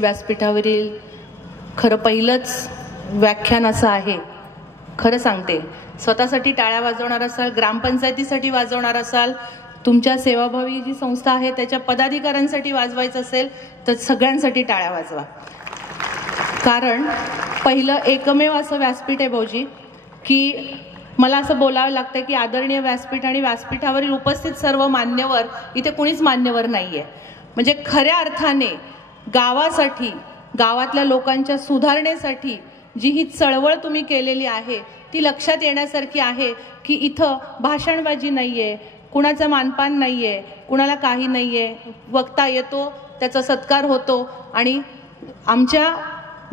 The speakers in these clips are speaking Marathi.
व्यासपीठावरील खरं पहिलंच व्याख्यान असं आहे. खरं सांगते, स्वतःसाठी टाळ्या वाजवणार असाल, ग्रामपंचायतीसाठी वाजवणार असाल, तुमच्या सेवाभावी जी संस्था आहे त्याच्या पदाधिकाऱ्यांसाठी वाजवायचं असेल तर सगळ्यांसाठी टाळ्या वाजवा. कारण पहिलं एकमेव असं व्यासपीठ आहे भाऊजी की मला असं बोलावं लागतं की आदरणीय व्यासपीठ आणि व्यासपीठावरील उपस्थित सर्व मान्यवर, इथे कुणीच मान्यवर नाहीये. म्हणजे खऱ्या अर्थाने गावासाठी, गावातल्या लोकांच्या सुधारणेसाठी जी ही चळवळ तुम्ही केलेली आहे ती लक्षात येण्यासारखी आहे की इथं भाषणबाजी नाहीये, कुणाचा मानपान नाहीये, कुणाला काही नाहीये, वक्ता येतो त्याचा सत्कार होतो आणि आमच्या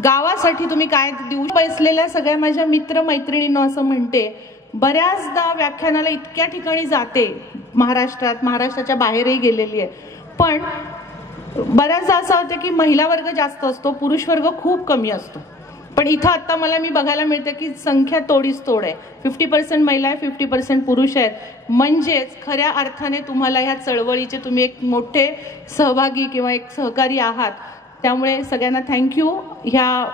गावासाठी तुम्ही काय देऊ. बसलेल्या सगळ्या माझ्या मित्र मैत्रिणींना असं म्हणते, बऱ्याचदा व्याख्यानाला इतक्या ठिकाणी जाते, महाराष्ट्राच्या बाहेरही गेलेली आहे, पण बऱ्याचदा असं होतं की महिला वर्ग जास्त असतो, पुरुष वर्ग खूप कमी असतो. पण इथं आता मी बघायला मिळते की संख्या तोडीस तोड आहे. 50% महिला आहे, 50% पुरुष आहेत. म्हणजेच खऱ्या अर्थाने तुम्हाला ह्या चळवळीचे तुम्ही एक मोठे सहभागी किंवा एक सहकारी आहात. त्यामुळे सगळ्यांना थँक्यू. ह्या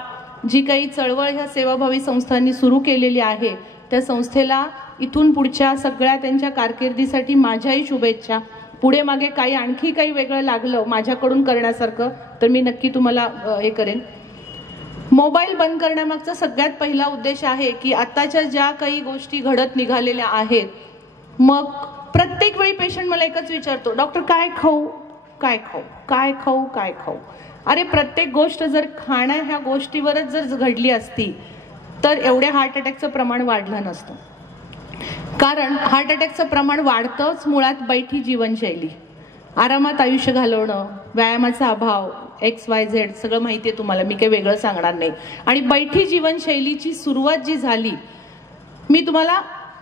जी काही चळवळ ह्या सेवाभावी संस्थांनी सुरू केलेली आहे त्या संस्थेला इथून पुढच्या सगळ्या त्यांच्या कारकिर्दीसाठी माझ्याही शुभेच्छा. पुढे मागे काही आणखी काही वेगळं लागलं माझ्याकडून करण्यासारखं तर मी नक्की तुम्हाला हे करेन. मोबाईल बंद करण्यामागचा सगळ्यात पहिला उद्देश आहे की आताच्या ज्या काही गोष्टी घडत निघालेल्या आहेत, मग प्रत्येक वेळी पेशंट मला एकच विचारतो, डॉक्टर काय खाऊ काय खाऊ काय खाऊ काय खाऊ. अरे प्रत्येक गोष्ट जर खाण्या ह्या गोष्टीवरच जर घडली असती तर एवढे हार्ट अटॅकचं प्रमाण वाढलं नसतं. कारण हार्ट अटॅकचं प्रमाण वाढतंच मुळात बैठी जीवनशैली, आरामात आयुष्य घालवणं, व्यायामाचा अभाव, XYZ सगळं माहिती आहे तुम्हाला, मी काही वेगळं सांगणार नाही. आणि बैठी जीवनशैलीची सुरुवात जी झाली,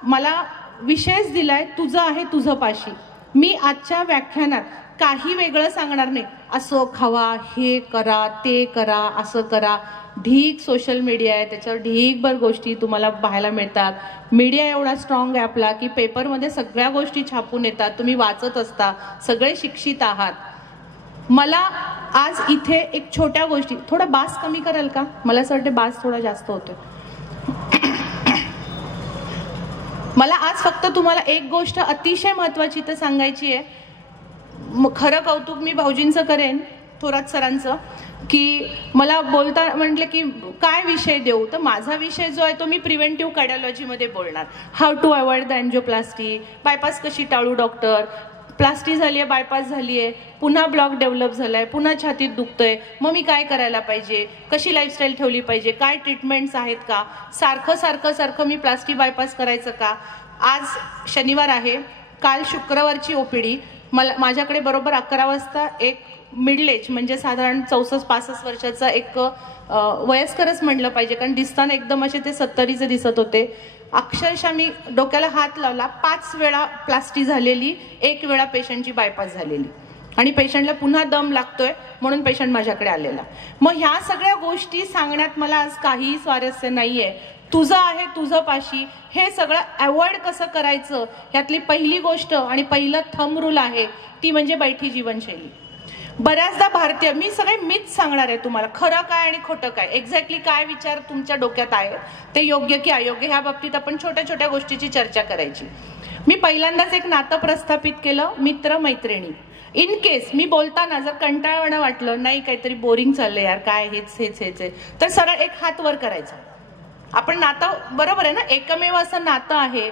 मला विषयच दिलाय तुझं आहे तुझं पाशी. मी आजच्या व्याख्यानात काही वेगळं सांगणार नाही. असं खावा, हे करा, ते करा, असं करा. ढीक सोशल मीडिया आहे, त्याच्यावर ढीकभर गोष्टी तुम्हाला पाहायला मिळतात. मीडिया एवढा स्ट्रॉंग आहे आपला की पेपरमध्ये सगळ्या गोष्टी छापून येतात, तुम्ही वाचत असता, सगळे शिक्षित आहात. मला आज इथे एक छोट्या गोष्टी, थोडा बास कमी कराल का? मला असं वाटतं बास थोडा जास्त होतोय. मला आज फक्त तुम्हाला एक गोष्ट अतिशय महत्वाची तर सांगायची आहे. खरं कौतुक मी भाऊजींचं करेन, थोरात सरांचं, की मला बोलता म्हटलं की काय विषय देऊ, तर माझा विषय जो आहे तो मी प्रिव्हेंटिव्ह कार्डिओलॉजीमध्ये बोलणार. How to avoid the angioplasty, bypass कशी टाळू डॉक्टर, प्लास्टी झाली आहे, बायपास झाली आहे, पुन्हा ब्लॉक डेव्हलप झालाय, पुन्हा छातीत दुखतंय, मग मी काय करायला पाहिजे, कशी लाईफस्टाईल ठेवली पाहिजे, काय ट्रीटमेंट्स आहेत का, सारखं मी प्लास्टी बायपास करायचं का. आज शनिवार आहे, काल शुक्रवारची OPD. माझ्याकडे बरोबर 11 वाजता एक मिडल एज म्हणजे साधारण 64-65 वर्षाचा एक वयस्करच म्हटलं पाहिजे, कारण दिसताना एकदम असे ते 70चे दिसत होते. अक्षरशः मी डोक्याला हात लावला, 5 वेळा प्लास्टी झालेली, 1 वेळा पेशंटची बायपास झालेली आणि पेशंटला पुन्हा दम लागतोय म्हणून पेशंट माझ्याकडे आलेला. मग ह्या सगळ्या गोष्टी सांगण्यात मला आज काहीही स्वारस्य नाहीये. तुझं आहे तुझं पाशी, हे सगळं अवॉइड कसं करायचं ह्यातली पहिली गोष्ट आणि पहिलं थंब रूल आहे ती म्हणजे बैठी जीवनशैली. बऱ्याचदा भारतीय, मी सगळे मिथ सांगणार आहे तुम्हाला, खरं काय आणि खोटं काय, एक्झॅक्टली काय विचार तुमच्या डोक्यात आहे ते योग्य की अयोग्य ह्या बाबतीत आपण छोट्या छोट्या गोष्टीची चर्चा करायची. मी पहिल्यांदाच एक नातं प्रस्थापित केलं, मित्र मैत्रिणी. इन केस मी बोलताना जर कंटाळवाणं वाटलं, नाही काहीतरी बोरिंग चाललंय यार, काय हेच तर सरळ एक हात वर करायचा. आपण नातं, बरोबर आहे ना, एकमेव असं नातं आहे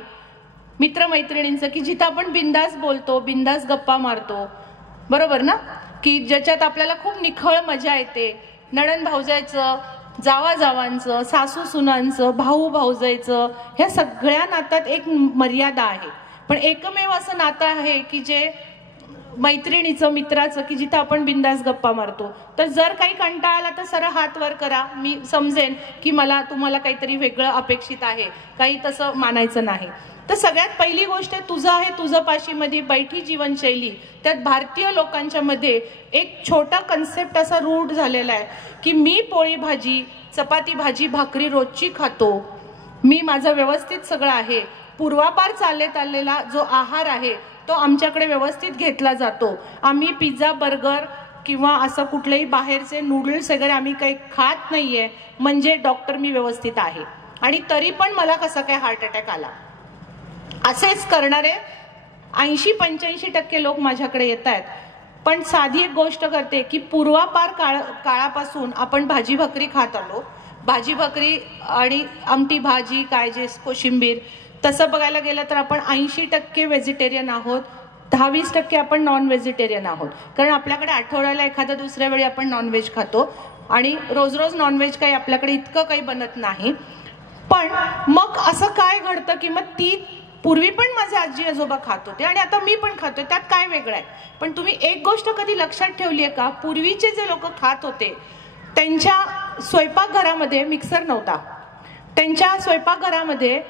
मित्रमैत्रिणींचं की जिथं आपण बिंदास बोलतो, बिंदास गप्पा मारतो, बरोबर ना, की ज्याच्यात आपल्याला खूप निखळ मजा येते. नणंद भाऊजायचं, जावा जावांचं, सासू सुनांचं, भाऊ भाऊजायचं, ह्या सगळ्या नात्यात एक मर्यादा आहे. पण एकमेव असं नातं आहे की जे मैत्रिणीचं, मित्राचं, की जिथं आपण बिंदास गप्पा मारतो. तर जर काही कंटाळा आला तर सरळ हात वर करा, मी समजेन की तुम्हाला काहीतरी वेगळं अपेक्षित आहे, काही तसं मानायचं नाही. तर सगळ्यात पहिली गोष्ट आहे तुझं आहे तुझं पाशी मध्ये बैठी जीवनशैली. त्यात भारतीय लोकांच्या मध्ये एक छोटा कन्सेप्ट असा रूढ झालेला आहे की मी पोळी भाजी, चपाती भाजी, भाकरी रोजची खातो, मी माझं व्यवस्थित सगळं आहे, पूर्वापार चालत आलेला जो आहार आहे तो आमच्याकडे व्यवस्थित घेतला जातो. आम्ही पिझ्झा, बर्गर किंवा असं कुठलेही बाहेरचे नूडल्स वगैरे आम्ही काही खात नाहीये म्हणजे डॉक्टर मी व्यवस्थित आहे, आणि तरी पण मला कसा काय हार्ट अटॅक आला. असेच करणारे 80-85% लोक माझ्याकडे येत आहेत. पण साधी एक गोष्ट करते की पूर्वापार काळापासून आपण भाजी भाकरी खात आलो. भाजी भाकरी आणि आमटी भाजी काय जे कोशिंबीर, तसं बघायला गेलं तर आपण 80% व्हेजिटेरियन आहोत, 10-20% आपण नॉन व्हेजिटेरियन आहोत. कारण आपल्याकडे आठवड्याला एखाद्या दुसऱ्या वेळी आपण नॉनव्हेज खातो आणि रोज रोज नॉनव्हेज काही आपल्याकडे इतकं काही बनत नाही. पण मग असं काय घडतं की मग ती पूर्वी पण माझे आजी आजोबा खात होते आणि आता मी पण खातोय, त्यात काय वेगळं आहे. पण तुम्ही एक गोष्ट कधी लक्षात ठेवली आहे का, पूर्वीचे जे लोक खात होते त्यांच्या स्वयंपाकघरामध्ये मिक्सर नव्हता, त्यांच्या स्वयंपाकघरामध्ये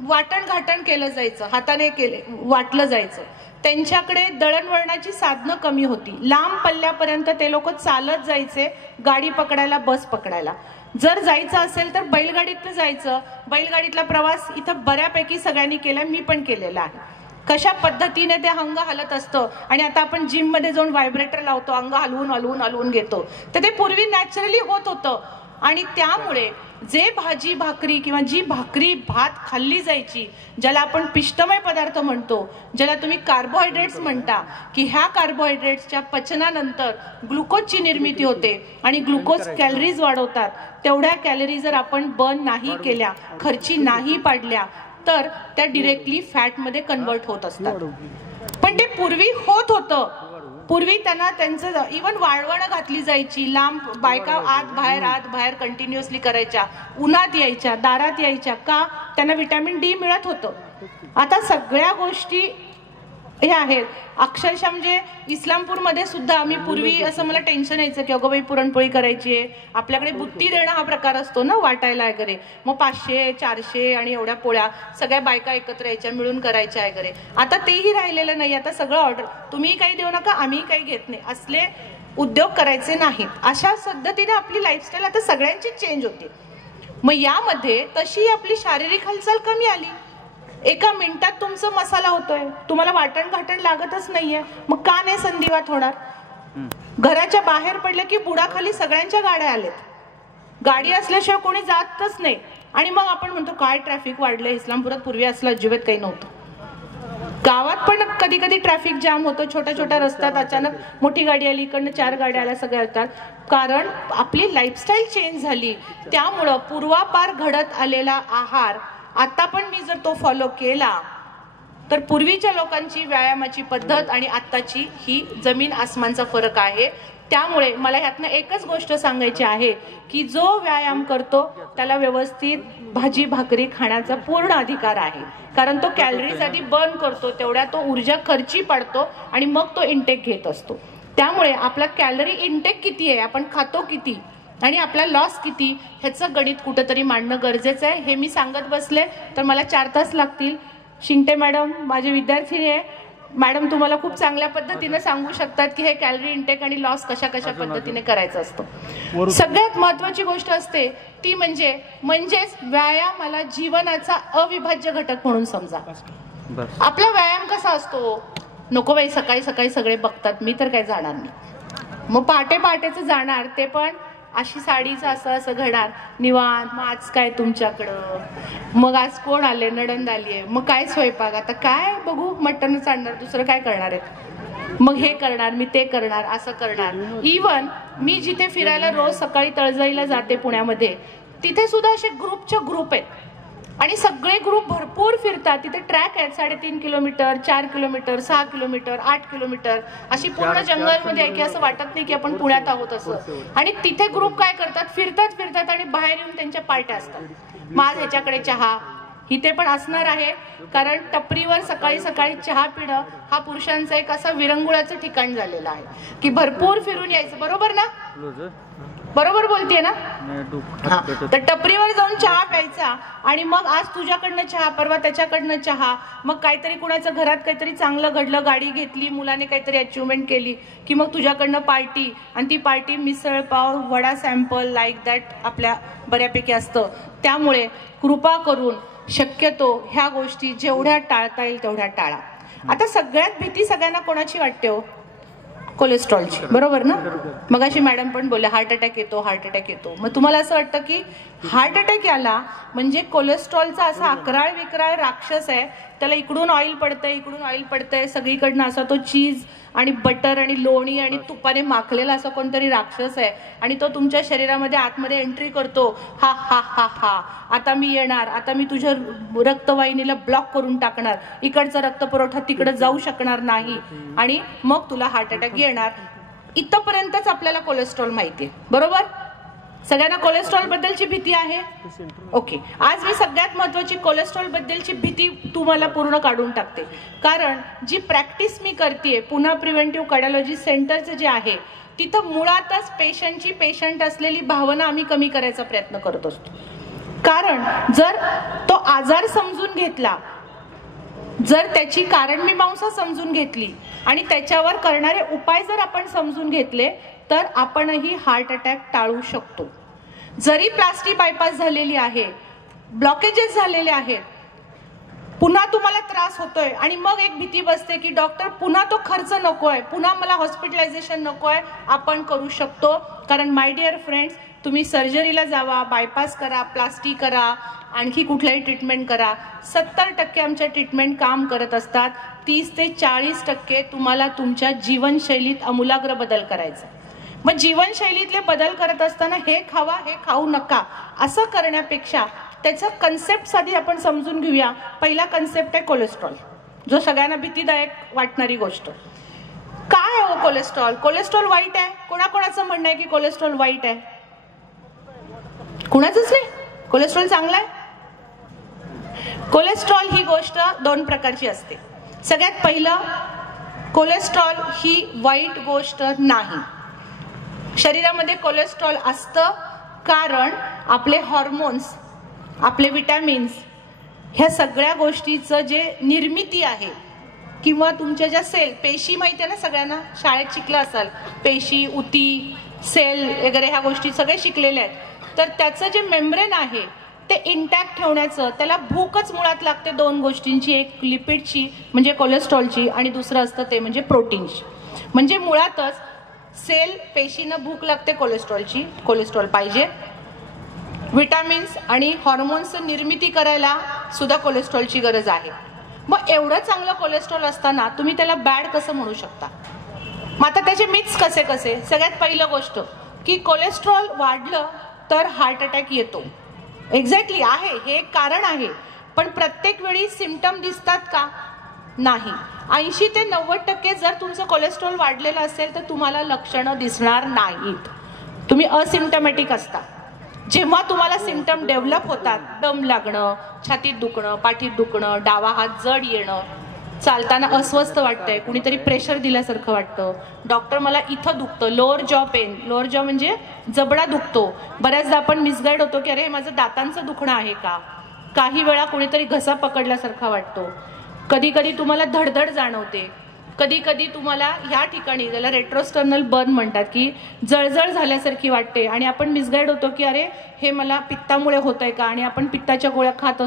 वाटण घाटण केलं जायचं, हाताने वाटलं जायचं. त्यांच्याकडे दळणवळणाची साधनं कमी होती, लांब पल्ल्यापर्यंत ते लोक चालत जायचे, गाडी पकडायला बस पकडायला. जर जायचं असेल तर बैलगाडीतनं जायचं. बैलगाडीतला प्रवास इथं बऱ्यापैकी सगळ्यांनी केला, मी पण केलेला आहे. कशा पद्धतीने ते अंग हलत असतं, आणि आता आपण जिम मध्ये जाऊन व्हायब्रेटर लावतो, अंग हलवून हलवून हलवून घेतो, तर ते पूर्वी नॅचरली होत होतं. आणि त्यामुळे जे भाजी भाकरी किंवा जी भाकरी भात खाल्ली जायची, ज्याला आपण पिष्टमय पदार्थ म्हणतो, ज्याला तुम्ही कार्बोहायड्रेट्स म्हणता, की ह्या कार्बोहायड्रेट्सच्या पचनानंतर ग्लुकोजची निर्मिती होते आणि ग्लुकोज कॅलरीज वाढवतात. तेवढ्या कॅलरी जर आपण बर्न नाही केल्या, खर्ची नाही पाडल्या, तर त्या डिरेक्टली फॅटमध्ये कन्वर्ट होत असतात. पण ते पूर्वी होत होतं. पूर्वी त्यांना त्यांचं इवन वाळवणं घातली जायची, लांब बायका आत बाहेर कंटिन्युअसली करायच्या, उन्हात यायच्या, दारात यायच्या, का त्यांना विटॅमिन डी मिळत होतं. आता सगळ्या गोष्टी हे आहेत. अक्षरशः म्हणजे इस्लामपूरमध्ये सुद्धा आम्ही पूर्वी असं मला टेन्शन यायचं की अगं बाई पुरणपोळी करायची आहे, आपल्याकडे बुत्ती देणं हा प्रकार असतो ना वाटायला वगैरे, मग 500-400 आणि एवढ्या पोळ्या सगळ्या बायका एकत्र यायच्या, मिळून करायच्या वगैरे. आता तेही राहिलेलं नाही. आता सगळं ऑर्डर, तुम्ही काही देऊ नका, आम्ही काही घेत नाही, असले उद्योग करायचे नाहीत. अशा पद्धतीने आपली लाईफस्टाईल आता सगळ्यांची चेंज होती. मग यामध्ये तशी आपली शारीरिक हालचाल कमी आली. एका मिनिटात तुमचं मसाला होतोय, तुम्हाला वाटण घाटण लागतच नाहीये, मग का नाही संधिवात होणार. घराच्या बाहेर पडलं की बुडाखाली सगळ्यांच्या गाड्या आलेत, गाडी असल्याशिवाय कोणी जातच नाही. आणि मग आपण म्हणतो काय ट्रॅफिक वाढलंय. इस्लामपुरात पूर्वी असलं अजिबात काही नव्हतं. गावात पण कधी कधी ट्रॅफिक जाम होतं, छोट्या छोट्या रस्त्यात अचानक मोठी गाडी आली, इकडनं 4 गाड्या आल्या, सगळ्या येतात. कारण आपली लाईफस्टाईल चेंज झाली. त्यामुळं पूर्वापार घडत आलेला आहार आता पण मी जर तो फॉलो केला तर पूर्वीच्या लोकांची व्यायामाची पद्धत आणि आत्ताची ही जमीन आसमानचा फरक आहे. त्यामुळे मला ह्यातनं एकच गोष्ट सांगायची आहे की जो व्यायाम करतो त्याला व्यवस्थित भाजी भाकरी खाण्याचा पूर्ण अधिकार आहे. कारण तो कॅलरीज आधी बर्न करतो, तेवढ्या तो ऊर्जा खर्ची पाडतो आणि मग तो इंटेक घेत असतो. त्यामुळे आपला कॅलरी इंटेक किती आहे, आपण खातो किती आणि आपला लॉस किती, ह्याचं गणित कुठंतरी मांडणं गरजेचं आहे. हे मी सांगत बसले तर मला 4 तास लागतील. शिंगटे मॅडम माझे विद्यार्थिनी आहे, मॅडम तुम्हाला खूप चांगल्या पद्धतीने सांगू शकतात की हे कॅलरी इंटेक आणि लॉस कशा कशा पद्धतीने करायचं असतं. सगळ्यात महत्वाची गोष्ट असते ती म्हणजेच व्यायामाला जीवनाचा अविभाज्य घटक म्हणून समजा. आपला व्यायाम कसा असतो, नको बाई सकाळी सकाळी सगळे बघतात, मी तर काय जाणार नाही. मग पहाटेच जाणार, ते पण अशी साडीचं असं घडणार निवांत. मग आज काय तुमच्याकडं, मग आज कोण आले, नणंद आली आहे, मग काय स्वयंपाक, आता काय बघू मटणच आणणार, दुसरं काय करणार आहे, मग हे करणार, मी ते करणार, असं करणार. इवन मी जिथे फिरायला रोज सकाळी तळजाईला जाते पुण्यामध्ये, तिथे सुद्धा असे ग्रुपच्या ग्रुप आहेत आणि सगळे ग्रुप भरपूर फिरतात. तिथे ट्रॅक आहेत 3.5 किलोमीटर, 4 किलोमीटर, 6 किलोमीटर, 8 किलोमीटर, अशी पूर्ण जंगलमध्ये आहे की असं वाटत नाही की आपण पुण्यात आहोत असं. आणि तिथे ग्रुप काय करतात, फिरतात आणि बाहेर येऊन त्यांच्या पार्ट्या असतात. माझ ह्याच्याकडे चहा, इथे पण असणार आहे. कारण टपरीवर सकाळी सकाळी चहा पिणं हा पुरुषांचा एक असा विरंगुळाचं ठिकाण झालेलं आहे की भरपूर फिरून यायचं. बरोबर ना, बरोबर बोलतेय ना. तर टपरीवर जाऊन चहा प्यायचा आणि मग आज तुझ्याकडनं चहा, परवा त्याच्याकडनं चहा, मग काहीतरी कुणाचं घरात काहीतरी चांगलं घडलं, गाडी घेतली, मुलाने काहीतरी अचिव्हमेंट केली की मग तुझ्याकडनं पार्टी, आणि ती party misal pav vada sample like that आपल्या बऱ्यापैकी असतं. त्यामुळे कृपा करून शक्यतो ह्या गोष्टी जेवढ्या टाळता येईल तेवढ्या टाळा. आता सगळ्यात भीती सगळ्यांना कोणाची वाटते हो, कोलेस्ट्रॉलची, बरोबर ना? मगाशी मॅडम पण बोलले हार्ट अटॅक येतो, हार्ट अटॅक येतो. मग तुम्हाला असं वाटतं की हार्ट अटॅक आला म्हणजे कोलेस्ट्रॉलचा असा अकराळ विक्राळ राक्षस आहे, त्याला इकडून ऑइल पडतंय, इकडून ऑइल पडतंय, सगळीकडनं असा तो चीज आणि बटर आणि लोणी आणि तुपाने माखलेला असा कोणतरी राक्षस आहे आणि तो तुमच्या शरीरामध्ये आतमध्ये एंट्री करतो. हा हा हा हा, आता मी येणार, आता मी तुझ्या रक्तवाहिनीला ब्लॉक करून टाकणार, इकडचा रक्तपुरवठा तिकडे जाऊ शकणार नाही आणि मग तुला हार्ट अटॅक येणार. इथपर्यंतच आपल्याला कोलेस्ट्रॉल माहिती आहे, बरोबर? सगळ्यांना कोलेस्ट्रॉल बद्दलची भीती आहे? ओके, आज मी सगळ्यात महत्वाची कोलेस्ट्रॉल बद्दलची भीती तुम्हाला पूर्ण काढून टाकते. कारण जी प्रॅक्टिस मी करते पुना प्रिव्हेंटिव्ह कार्डिओलॉजी सेंटरचं जे आहे, तिथं मुळातच पेशंटची पेशंट असलेली भावना आम्ही कमी करायचा प्रयत्न करत असतो. कारण जर तो आजार समजून घेतला, जर त्याची कारणमीमांसा समजून घेतली आणि त्याच्यावर करणारे उपाय जर आपण समजून घेतले तर आपणही हार्ट अटॅक टाळू शकतो. जरी प्लास्टिक बायपास झालेली आहे, ब्लॉकेजेस झालेले आहेत, पुन्हा तुम्हाला त्रास होतोय आणि मग एक भीती बसते की डॉक्टर पुन्हा तो खर्च नकोय, पुन्हा मला हॉस्पिटलायझेशन नकोय. आपण करू शकतो. कारण माय डिअर फ्रेंड्स, तुम्ही सर्जरीला जावा, बायपास करा, प्लास्टिक करा, आणखी कुठलाही ट्रीटमेंट करा, 70% आमच्या ट्रीटमेंट काम करत असतात. 30 ते 40% तुम्हाला तुमच्या जीवनशैलीत आमूलाग्र बदल करायचा. मग जीवनशैलीतले बदल करत असताना हे खावा, हे खाऊ नका असं करण्यापेक्षा त्याचा कन्सेप्ट साधी आपण समजून घेऊया. पहिला कन्सेप्ट आहे कोलेस्ट्रॉल, जो सगळ्यांना भीतीदायक वाटणारी गोष्ट. काय आहे कोलेस्ट्रॉल? कोलेस्ट्रॉल वाईट आहे? कोणाकोणाचं म्हणणं आहे की कोलेस्ट्रॉल वाईट आहे? कुणाचंच नाही, कोलेस्ट्रॉल चांगला आहे. कोलेस्ट्रॉल ही गोष्ट दोन प्रकारची असते. सगळ्यात पहिलं, कोलेस्ट्रॉल ही वाईट गोष्ट नाही. शरीरामध्ये कोलेस्ट्रॉल असतं कारण आपले हॉर्मोन्स, आपले विटॅमिन्स, ह्या सगळ्या गोष्टीचं जे निर्मिती आहे किंवा तुमच्या ज्या सेल, पेशी माहिती आहे ना सगळ्यांना, शाळेत शिकला असाल, पेशी, उती, सेल वगैरे ह्या गोष्टी सगळे शिकलेले आहेत. तर त्याचं जे मेम्ब्रेन आहे ते इंटॅक्ट ठेवण्याचं त्याला भूकच मुळात लागते दोन गोष्टींची, एक लिपिडची म्हणजे कोलेस्ट्रॉलची आणि दुसरं असतं ते म्हणजे प्रोटीनची. म्हणजे मुळातच सेल, पेशीनं भूक लागते कोलेस्ट्रॉलची, कोलेस्ट्रॉल पाहिजे. विटॅमिन्स आणि हॉर्मोन्स निर्मिती करायला सुद्धा कोलेस्ट्रॉलची गरज आहे. मग एवढं चांगलं कोलेस्ट्रॉल असताना तुम्ही त्याला बॅड कसं म्हणू शकता? मग आता त्याचे मिथ्स कसे कसे? सगळ्यात पहिलं गोष्ट की कोलेस्ट्रॉल वाढलं तर हार्ट अटॅक येतो. एक्झॅक्टली आहे, हे एक कारण आहे. पण प्रत्येक वेळी सिम्पटम दिसतात का? नाही. 80 ते 90% जर तुमचं कोलेस्ट्रॉल वाढलेलं असेल तर तुम्हाला लक्षणं दिसणार नाहीत. तुम्ही असिम्पटमॅटिक असता. जेव्हा तुम्हाला सिम्पटम डेव्हलप होतात, दम लागणं, छातीत दुखणं, पाठीत दुखणं, डावा हात जड येणं, चालताना अस्वस्थ वाटतंय, कुणीतरी प्रेशर दिल्यासारखं वाटतं, डॉक्टर मला इथं दुखतं, लोअर जॉ पेन, लोअर जॉ म्हणजे जबडा दुखतो. बऱ्याचदा आपण मिसगाईड होतो की अरे हे माझं दातांचं दुखणं आहे का? काही वेळा कुणीतरी घसा पकडल्यासारखा वाटतो. कधी कधी तुम्हाला धडधड जाणवते. कधी कधी तुम्हाला ह्या ठिकाणी, ज्याला रेट्रोस्टर्नल बर्न म्हणतात, की जळजळ झाल्यासारखी वाटते आणि आपण मिसगाईड होतो की अरे हे मला पित्तामुळे होतंय का? आणि आपण पित्ताच्या गोळ्या खात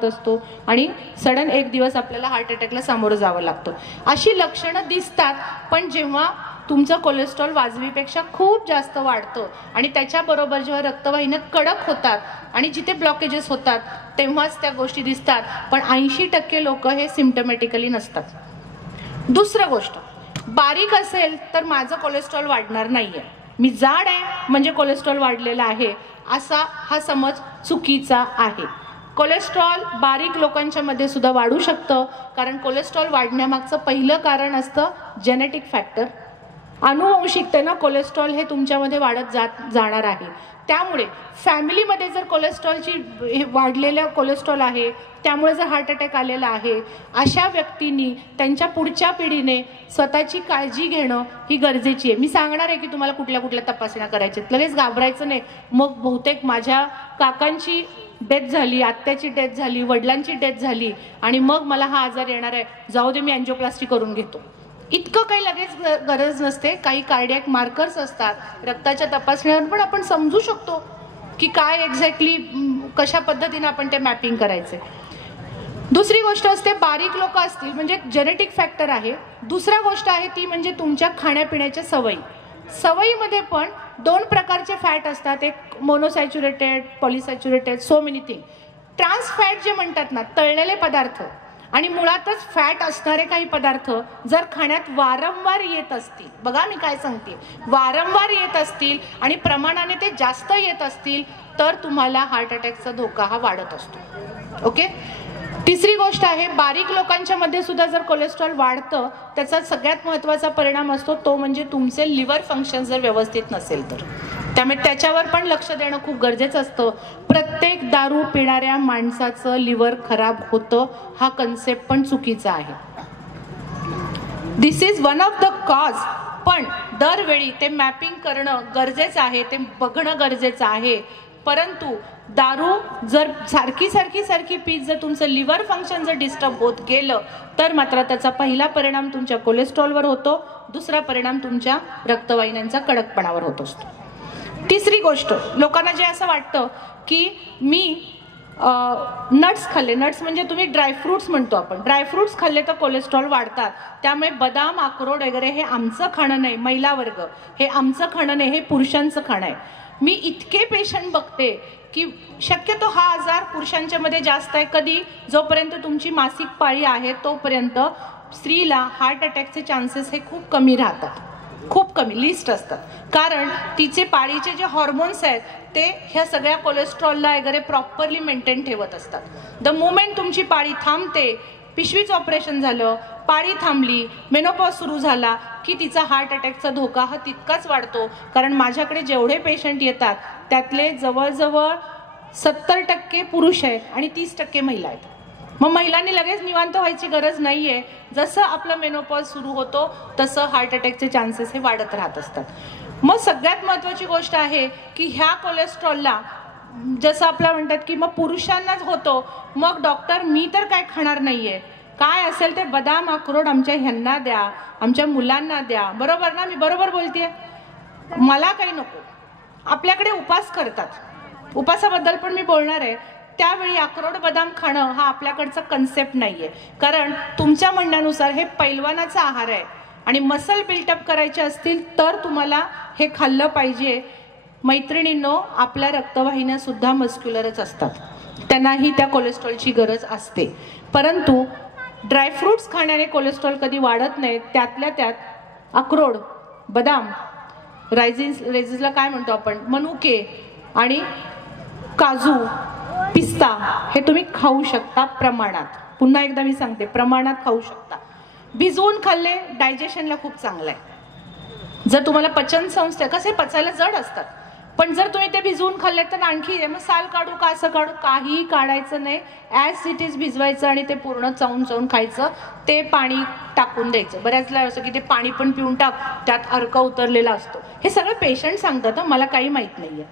असतो आणि सडन एक दिवस आपल्याला हार्ट अटॅकला सामोरं जावं लागतं. अशी लक्षणं दिसतात. पण जेव्हा तुमचं कोलेस्ट्रॉल वाजवीपेक्षा खूप जास्त वाढतं आणि त्याच्याबरोबर जेव्हा रक्तवाहिन्या कडक होतात आणि जिथे ब्लॉकेजेस होतात तेव्हाच त्या गोष्टी दिसतात. पण 80% लोक हे सिम्पटमॅटिकली नसतात. दुसरं गोष्ट, बारीक असेल तर माझं कोलेस्ट्रॉल वाढणार नाहीये, मी जाड आहे म्हणजे कोलेस्ट्रॉल वाढलेला आहे, असा हा समज चुकीचा आहे. कोलेस्ट्रॉल बारीक लोकांच्या मध्ये सुद्धा वाढू शकतं. कारण कोलेस्ट्रॉल वाढण्यामागचं पहिलं कारण असतं जेनेटिक फॅक्टर. अनुवंशिकतेनं कोलेस्ट्रॉल हे तुमच्यामध्ये वाढत जाणार आहे. त्यामुळे फॅमिलीमध्ये जर कोलेस्ट्रॉलची वाढलेलं कोलेस्ट्रॉल आहे, त्यामुळे जर हार्ट अटॅक आलेला आहे, अशा व्यक्तींनी त्यांच्या पुढच्या पिढीने स्वतःची काळजी घेणं ही गरजेची आहे. मी सांगणार आहे की तुम्हाला कुठल्या कुठल्या तपासण्या करायच्यात, लगेच घाबरायचं नाही. मग बहुतेक माझ्या काकांची डेथ झाली, आत्याची डेथ झाली, वडिलांची डेथ झाली आणि मग मला हा आजार येणार आहे, जाऊ दे मी अँजिओप्लास्टी करून घेतो. इतकं काही लगेच गरज नसते. काही कार्डियक मार्कर्स असतात, रक्ताच्या तपासण्यावर पण आपण समजू शकतो की काय एक्झॅक्टली कशा पद्धतीने आपण ते मॅपिंग करायचे. दुसरी गोष्ट असते बारीक लोक असतील म्हणजे जेनेटिक फॅक्टर आहे. दुसरा गोष्ट आहे ती म्हणजे तुमच्या खाण्यापिण्याच्या सवयी. सवयीमध्ये पण 2 प्रकारचे फॅट असतात, एक monounsaturated, polyunsaturated, so many thing. Trans fat जे म्हणतात ना, तळलेले पदार्थ आणि मुळातच फॅट असणारे काही पदार्थ जर खाण्यात वारंवार येत असतील, बघा मी काय सांगते, वारंवार येत असतील आणि प्रमाणाने ते जास्त येत असतील तर तुम्हाला हार्ट अटॅकचा धोका हा वाढत असतो. ओके. तिसरी गोष्ट आहे, बारीक लोकांच्या मध्ये सुद्धा जर कोलेस्ट्रॉल वाढतं त्याचा सगळ्यात महत्त्वाचा परिणाम असतो तो म्हणजे तुमचे लिव्हर फंक्शन जर व्यवस्थित नसेल तर. त्यामुळे त्याच्यावर पण लक्ष देणं खूप गरजेचं असतं. प्रत्येक दारू पिणाऱ्या माणसाचं लिव्हर खराब होतं हा कन्सेप्ट पण चुकीचा आहे. This is one of the cause. पण दरवेळी ते मॅपिंग करणं गरजेचं आहे, ते बघणं गरजेचं आहे. परंतु दारू जर सारखी पीत जर तुमचं लिव्हर फंक्शन जर डिस्टर्ब होत गेलं तर मात्र त्याचा पहिला परिणाम तुमच्या कोलेस्ट्रॉलवर होतो, दुसरा परिणाम तुमच्या रक्तवाहिन्यांचा कडकपणावर होत असतो. तिसरी गोष्ट, लोकांना जे असं वाटतं की मी नट्स खाल्ले, नट्स म्हणजे तुम्ही ड्रायफ्रुट्स म्हणतो आपण, ड्रायफ्रुट्स खाल्ले तर कोलेस्ट्रॉल वाढतात, त्यामुळे बदाम, अक्रोड वगैरे हे आमचं खाणं नाही, महिला वर्ग हे आमचं खाणं नाही, हे पुरुषांचं खाणं आहे. मी इतके पेशंट बघते की शक्यतो हा आजार पुरुषांच्या मध्ये जास्त आहे. कधी? जोपर्यंत तुमची मासिक पाळी आहे तोपर्यंत स्त्रीला हार्ट अटॅकचे चान्सेस हे खूप कमी राहतात, खूप कमी, लिस्ट असतात. कारण तिचे पाळीचे जे हॉर्मोन्स आहेत ते ह्या सगळ्या कोलेस्ट्रॉलला वगैरे प्रॉपरली मेंटेन ठेवत असतात. द मोमेंट तुमची पाळी थांबते, पिशवीचं ऑपरेशन झालं, पाळी थांबली, मेनोपॉज सुरू झाला की तिचा हार्ट अटॅकचा धोका हा तितकाच वाढतो. कारण माझ्याकडे जेवढे पेशंट येतात त्यातले जवळजवळ 70% पुरुष आहेत आणि 30% महिला आहेत. मग महिलांनी लगेच निवांत व्हायची गरज नाहीये. जसं आपलं मेनोपॉज सुरू होतो तसं हार्ट अटॅकचे चान्सेस हे वाढत राहत असतात. मग सगळ्यात महत्त्वाची गोष्ट आहे की ह्या कोलेस्ट्रॉलला जसं आपल्या म्हणतात की मग पुरुषांनाच होतो, मग डॉक्टर मी तर काय खाणार नाहीये, काय असेल ते बदाम, अक्रोड आमच्या ह्यांना द्या, आमच्या मुलांना द्या. बरोबर ना? मी बरोबर बोलतेय? मला काही नको. आपल्याकडे उपास करतात, उपासाबद्दल पण मी बोलणार आहे. त्यावेळी अक्रोड बदाम खाणं हा आपल्याकडचा कन्सेप्ट नाहीये. कारण तुमच्या म्हणण्यानुसार हे पैलवानाचा आहार आहे आणि मसल बिल्टअप करायचे असतील तर तुम्हाला हे खाल्लं पाहिजे. मैत्रिणींनो, आपल्या रक्तवाहिन्या सुद्धा मस्क्युलरच असतात, त्यांनाही त्या कोलेस्ट्रॉलची गरज असते. परंतु ड्रायफ्रुट्स खाण्याने कोलेस्ट्रॉल कधी वाढत नाही. त्यातल्या त्यात अक्रोड, बदाम, रेझिसला काय म्हणतो आपण, मनुके आणि काजू, पिस्ता हे तुम्ही खाऊ शकता प्रमाणात. पुन्हा एकदा मी सांगते, प्रमाणात खाऊ शकता. भिजवून खाल्ले डायजेशनला खूप चांगलं आहे. जर तुम्हाला पचन संस्था, कसे पचायला जड असतात, पण जर तुम्ही ते भिजवून खाल्ले तर आणखी मग साल काढू का असं काढू, काही काढायचं नाही. ॲज इट इज भिजवायचं आणि ते पूर्ण चावून खायचं. ते पाणी टाकून द्यायचं. बऱ्याच वेळा असं की ते पाणी पण पिऊन टाक, त्यात अर्क उतरलेला असतो. हे सगळं पेशंट सांगतात, मला काही माहीत नाहीये.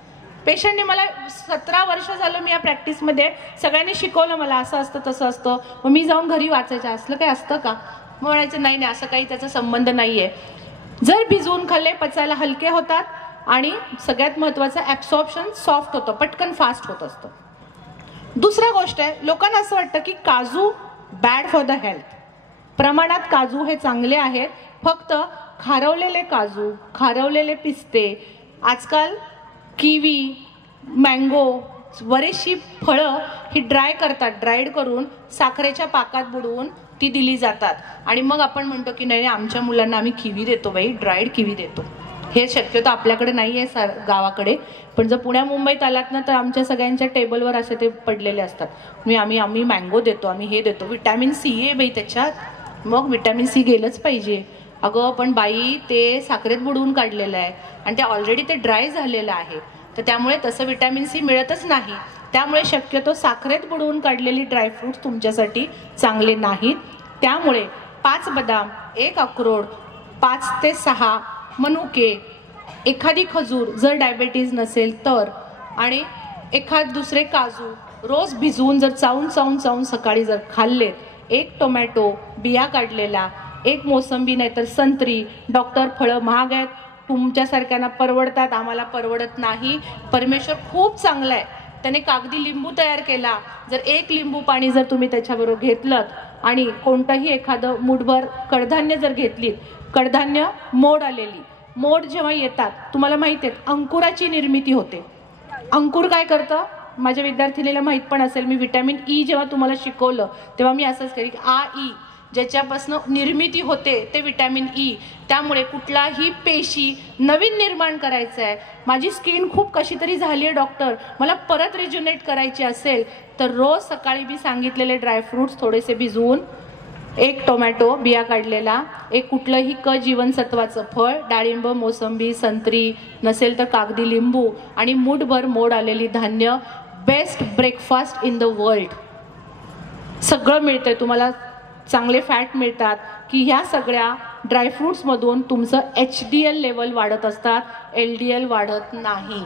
पेशंटने मला 17 वर्ष झालं मी या प्रॅक्टिसमध्ये, सगळ्यांनी शिकवलं मला, असं असतं तसं असतं. मग मी जाऊन घरी वाचायचं, असलं काही असतं का? मग म्हणायचं नाही असं काही त्याचा संबंध नाहीये. जर भिजवून खाल्ले पचायला हलके होतात आणि सगळ्यात महत्त्वाचं ॲब्सॉर्प्शन सॉफ्ट होतं, पटकन फास्ट होत असतं. दुसरा गोष्ट आहे, लोकांना असं वाटतं की काजू बॅड फॉर द हेल्थ. प्रमाणात काजू हे चांगले आहेत, फक्त खारवलेले काजू, खारवलेले पिस्ते, आजकाल किवी, मँगो, बरीचशी फळं ही ड्राय करतात, ड्राईड करून साखरेच्या पाकात बुडवून ती दिली जातात. आणि मग आपण म्हणतो की नाही आमच्या मुलांना आम्ही किवी देतो बाई, ड्राईड किवी देतो. हे शक्यतो आपल्याकडे नाही आहे गावाकडे, पण जर पुण्या मुंबईत आलात ना तर आमच्या सगळ्यांच्या टेबलवर असे ते पडलेले असतात. आम्ही मँगो देतो, आम्ही हे देतो, विटॅमिन सी आहे बाई त्याच्यात. मग विटॅमिन सी गेलंच पाहिजे. अगं पण बाई ते साखरेत बुडवून काढलेलं आहे आणि ते ऑलरेडी ते ड्राय झालेलं आहे, तर त्यामुळे तसं विटॅमिन सी मिळतच नाही. त्यामुळे शक्यतो साखरेत बुडवून काढलेली ड्रायफ्रूट्स तुमच्यासाठी चांगले नाहीत. त्यामुळे 5 बदाम, 1 अक्रोड, 5 ते 6 मनुके, एखादी खजूर जर डायबेटीज नसेल तर, आणि एखाद दुसरे काजू रोज भिजवून जर चावून सकाळी जर खाल्लेत, 1 टोमॅटो बिया काढलेला, 1 मोसंबी नाहीतर संत्री. डॉक्टर फळं महाग आहेत, तुमच्यासारख्यांना परवडतात, आम्हाला परवडत नाही. परमेश्वर खूप चांगला आहे, त्याने कागदी लिंबू तयार केला. जर एक लिंबू पाणी जर तुम्ही त्याच्याबरोबर घेतलं आणि कोणतंही एखादं मुठभर कडधान्य जर घेतलीत, कडधान्य मोड आलेली, मोड जेव्हा येतात तुम्हाला माहिती आहे अंकुराची निर्मिती होते. अंकुर काय करतं, माझ्या विद्यार्थिनीला माहीत पण असेल, मी व्हिटॅमिन ई जेव्हा तुम्हाला शिकवलं तेव्हा मी असंच केली, आ ई ज्याच्यापासून निर्मिती होते ते विटॅमिन ई. त्यामुळे कुठलाही पेशी नवीन निर्माण करायचं आहे, माझी स्किन खूप कशी तरी झाली आहे डॉक्टर, मला परत रिज्युनेट करायची असेल तर रोज सकाळी मी सांगितलेले ड्रायफ्रूट्स थोडेसे भिजवून, एक टोमॅटो बिया काढलेला, एक कुठलंही क जीवनसत्वाचं फळ, डाळिंब, मोसंबी, संत्री, नसेल तर कागदी लिंबू आणि मूठभर मोड आलेली धान्य. Best breakfast in the world. सगळं मिळतंय तुम्हाला, चांगले फॅट मिळतात की ह्या सगळ्या ड्रायफ्रूट्समधून तुमचं HDL लेवल वाढत असतात, LDL वाढत नाही.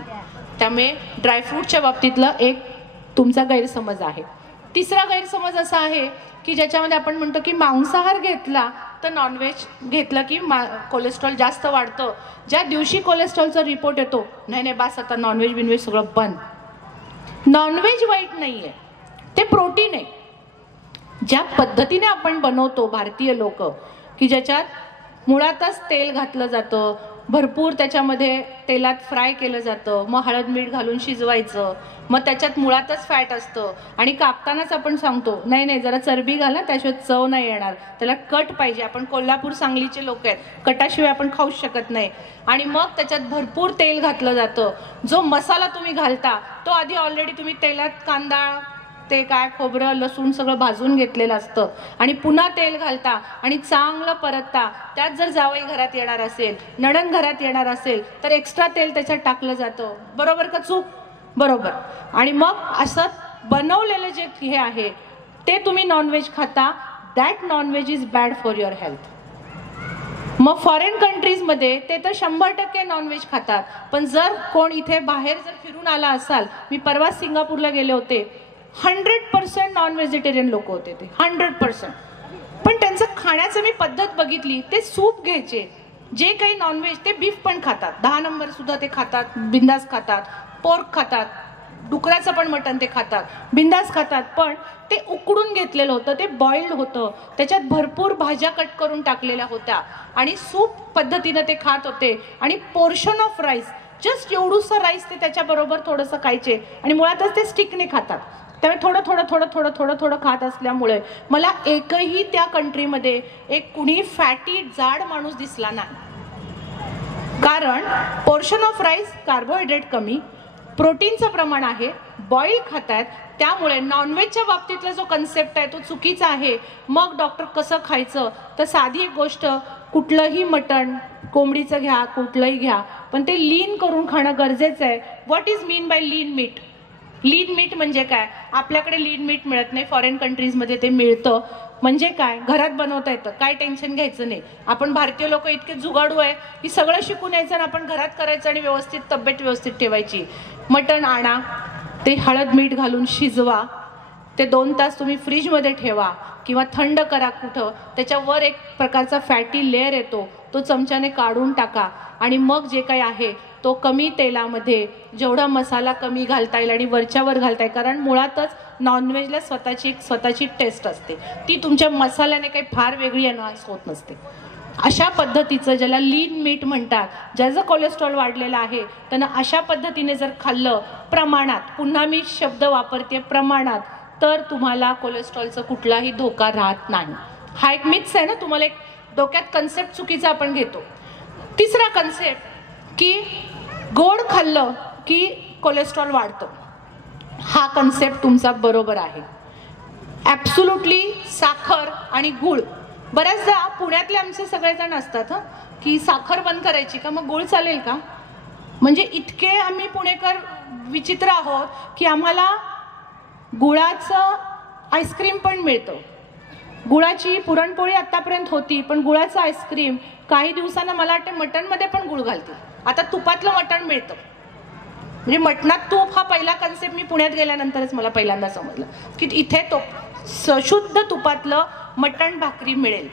त्यामुळे ड्रायफ्रूटच्या बाबतीतलं एक तुमचा गैरसमज आहे. तिसरा गैरसमज असा आहे की ज्याच्यामध्ये आपण म्हणतो की मांसाहार घेतला तर नॉनव्हेज घेतलं की कोलेस्ट्रॉल जास्त वाढतं. ज्या दिवशी कोलेस्ट्रॉलचा रिपोर्ट येतो, नाही नाही बास आता नॉनव्हेज बिनव्हेज सगळं बंद. नॉनव्हेज वाईट नाही आहे, ते प्रोटीन आहे. ज्या पद्धतीने आपण बनवतो भारतीय लोक की ज्याच्यात मुळातच तेल घातलं जातं, भरपूर त्याच्यामध्ये तेलात फ्राय केलं जातं, मग हळद मीठ घालून शिजवायचं, मग त्याच्यात मुळातच फॅट असतं आणि कापतानाच आपण सांगतो नाही नाही जरा चरबी घाला त्याशिवाय चव नाही येणार, त्याला कट पाहिजे. आपण कोल्हापूर सांगलीचे लोक आहेत, कटाशिवाय आपण खाऊच शकत नाही. आणि मग त्याच्यात भरपूर तेल घातलं जातं. जो मसाला तुम्ही घालता तो आधी ऑलरेडी तुम्ही तेलात कांदा, ते काय खोबरं, लसूण सगळं भाजून घेतलेलं असतं आणि पुन्हा तेल घालता आणि चांगलं परतता. त्यात जर जावई घरात येणार असेल, नणंद घरात येणार असेल तर एक्स्ट्रा तेल त्याच्यात टाकलं जातं. बरोबर का चूक? बरोबर. आणि मग असं बनवलेलं जे हे आहे ते तुम्ही नॉनव्हेज खाता, that non veg is bad for your health. मग फॉरेन कंट्रीजमध्ये ते तर 100% नॉनव्हेज खातात. पण जर कोण इथे बाहेर जर फिरून आला असाल, मी परवा सिंगापूरला गेले होते, 100% नॉन व्हेजिटेरियन लोक होते ते, 100%. पण त्यांचं खाण्याचं मी पद्धत बघितली, ते सूप घ्यायचे. जे काही नॉनव्हेज ते बीफ पण खातात, 10 नंबर सुद्धा ते खातात, बिंदास खातात. पोर्क खातात, डुकराचं पण मटण ते खातात, बिंदास खातात. पण ते उकडून घेतलेलं होतं, ते बॉइल्ड होतं, त्याच्यात भरपूर भाज्या कट करून टाकलेल्या होत्या आणि सूप पद्धतीनं ते खात होते. आणि पोर्शन ऑफ राईस, जस्ट एवढूसा राईस ते त्याच्याबरोबर थोडंसं खायचे आणि मुळातच ते स्टिकने खातात. त्यामुळे थोडं थोडं थोडं थोडं थोडं थोडं खात असल्यामुळे मला एकही त्या कंट्रीमध्ये एक कुणी फॅटी जाड माणूस दिसला नाही. कारण पोर्शन ऑफ राईस, कार्बोहायड्रेट कमी, प्रोटीनचं प्रमाण आहे, बॉईल खातायत. त्यामुळे नॉनव्हेजच्या बाबतीतला जो कन्सेप्ट आहे तो चुकीचा आहे. मग डॉक्टर कसं खायचं, तर साधी एक गोष्ट, कुठलंही मटण, कोंबडीचं घ्या, कुठलंही घ्या, पण ते लीन करून खाणं गरजेचं आहे. What is mean by lean meat? Lean meat म्हणजे काय? आपल्याकडे लीन मीट मिळत नाही, फॉरेन कंट्रीजमध्ये ते मिळतं. म्हणजे काय? घरात बनवता येतं, काय टेन्शन घ्यायचं नाही. आपण भारतीय लोक इतके जुगाडू आहे की सगळं शिकून यायचं आणि आपण घरात करायचं आणि व्यवस्थित तब्येत व्यवस्थित ठेवायची. मटण आणा, ते हळद मीठ घालून शिजवा, ते 2 तास तुम्ही फ्रीजमध्ये ठेवा किंवा थंड करा कुठं, त्याच्यावर एक प्रकारचा फॅटी लेअर येतो, तो चमच्याने काढून टाका आणि मग जे काही आहे तो कमी तेलामध्ये जेवढा मसाला कमी घालता येईल आणि वरच्यावर घालता येईल. कारण मुळातच नॉनव्हेजला स्वतःची टेस्ट असते, ती तुमच्या मसाल्याने काही फार वेगळी एनहान्स होत नसते. अशा पद्धतीचं ज्याला लीन मीट म्हणतात, ज्याचं कोलेस्ट्रॉल वाढलेलं आहे त्यांना अशा पद्धतीने जर खाल्लं प्रमाणात, पुन्हा मी शब्द वापरते प्रमाणात, तर तुम्हाला कोलेस्ट्रॉलचा कुठलाही धोका राहत नाही. हा एक मिथ्स आहे ना, तुम्हाला एक डोक्यात कन्सेप्ट चुकीचा आपण घेतो. तिसरा कन्सेप्ट की गोड खाल्लं की कोलेस्ट्रॉल वाढतं, हा कन्सेप्ट तुमचा बरोबर आहे. ॲब्सोल्युटली साखर आणि गूळ, बऱ्याचदा पुण्यातले आमचे सगळेजण असतात की साखर बंद करायची का, मग गूळ चालेल का? म्हणजे इतके आम्ही पुणेकर विचित्र आहोत की आम्हाला गुळाचं आईस्क्रीम पण मिळतं. गुळाची पुरणपोळी आतापर्यंत होती, पण गुळाचं आईस्क्रीम काही दिवसांना मला वाटते मटणमध्ये पण गुळ घालतील. आता तुपातलं मटण मिळतं, म्हणजे मटणात तूप हा पहिला कन्सेप्ट मी पुण्यात गेल्यानंतरच मला पहिल्यांदा समजलं की इथे तो शुद्ध तुपातलं मटण भाकरी मिळेल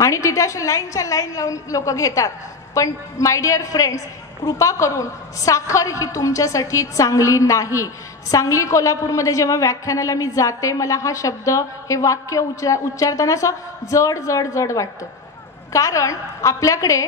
आणि तिथे अशा लाईनच्या लाईन लावून लोक घेतात. पण माय डिअर फ्रेंड्स, कृपा करून साखर ही तुमच्यासाठी चांगली नाही. सांगली कोल्हापूरमध्ये जेव्हा व्याख्यानाला मी जाते, मला हा शब्द, हे वाक्य उच्चारताना असं जड जड जड वाटतं. कारण आपल्याकडे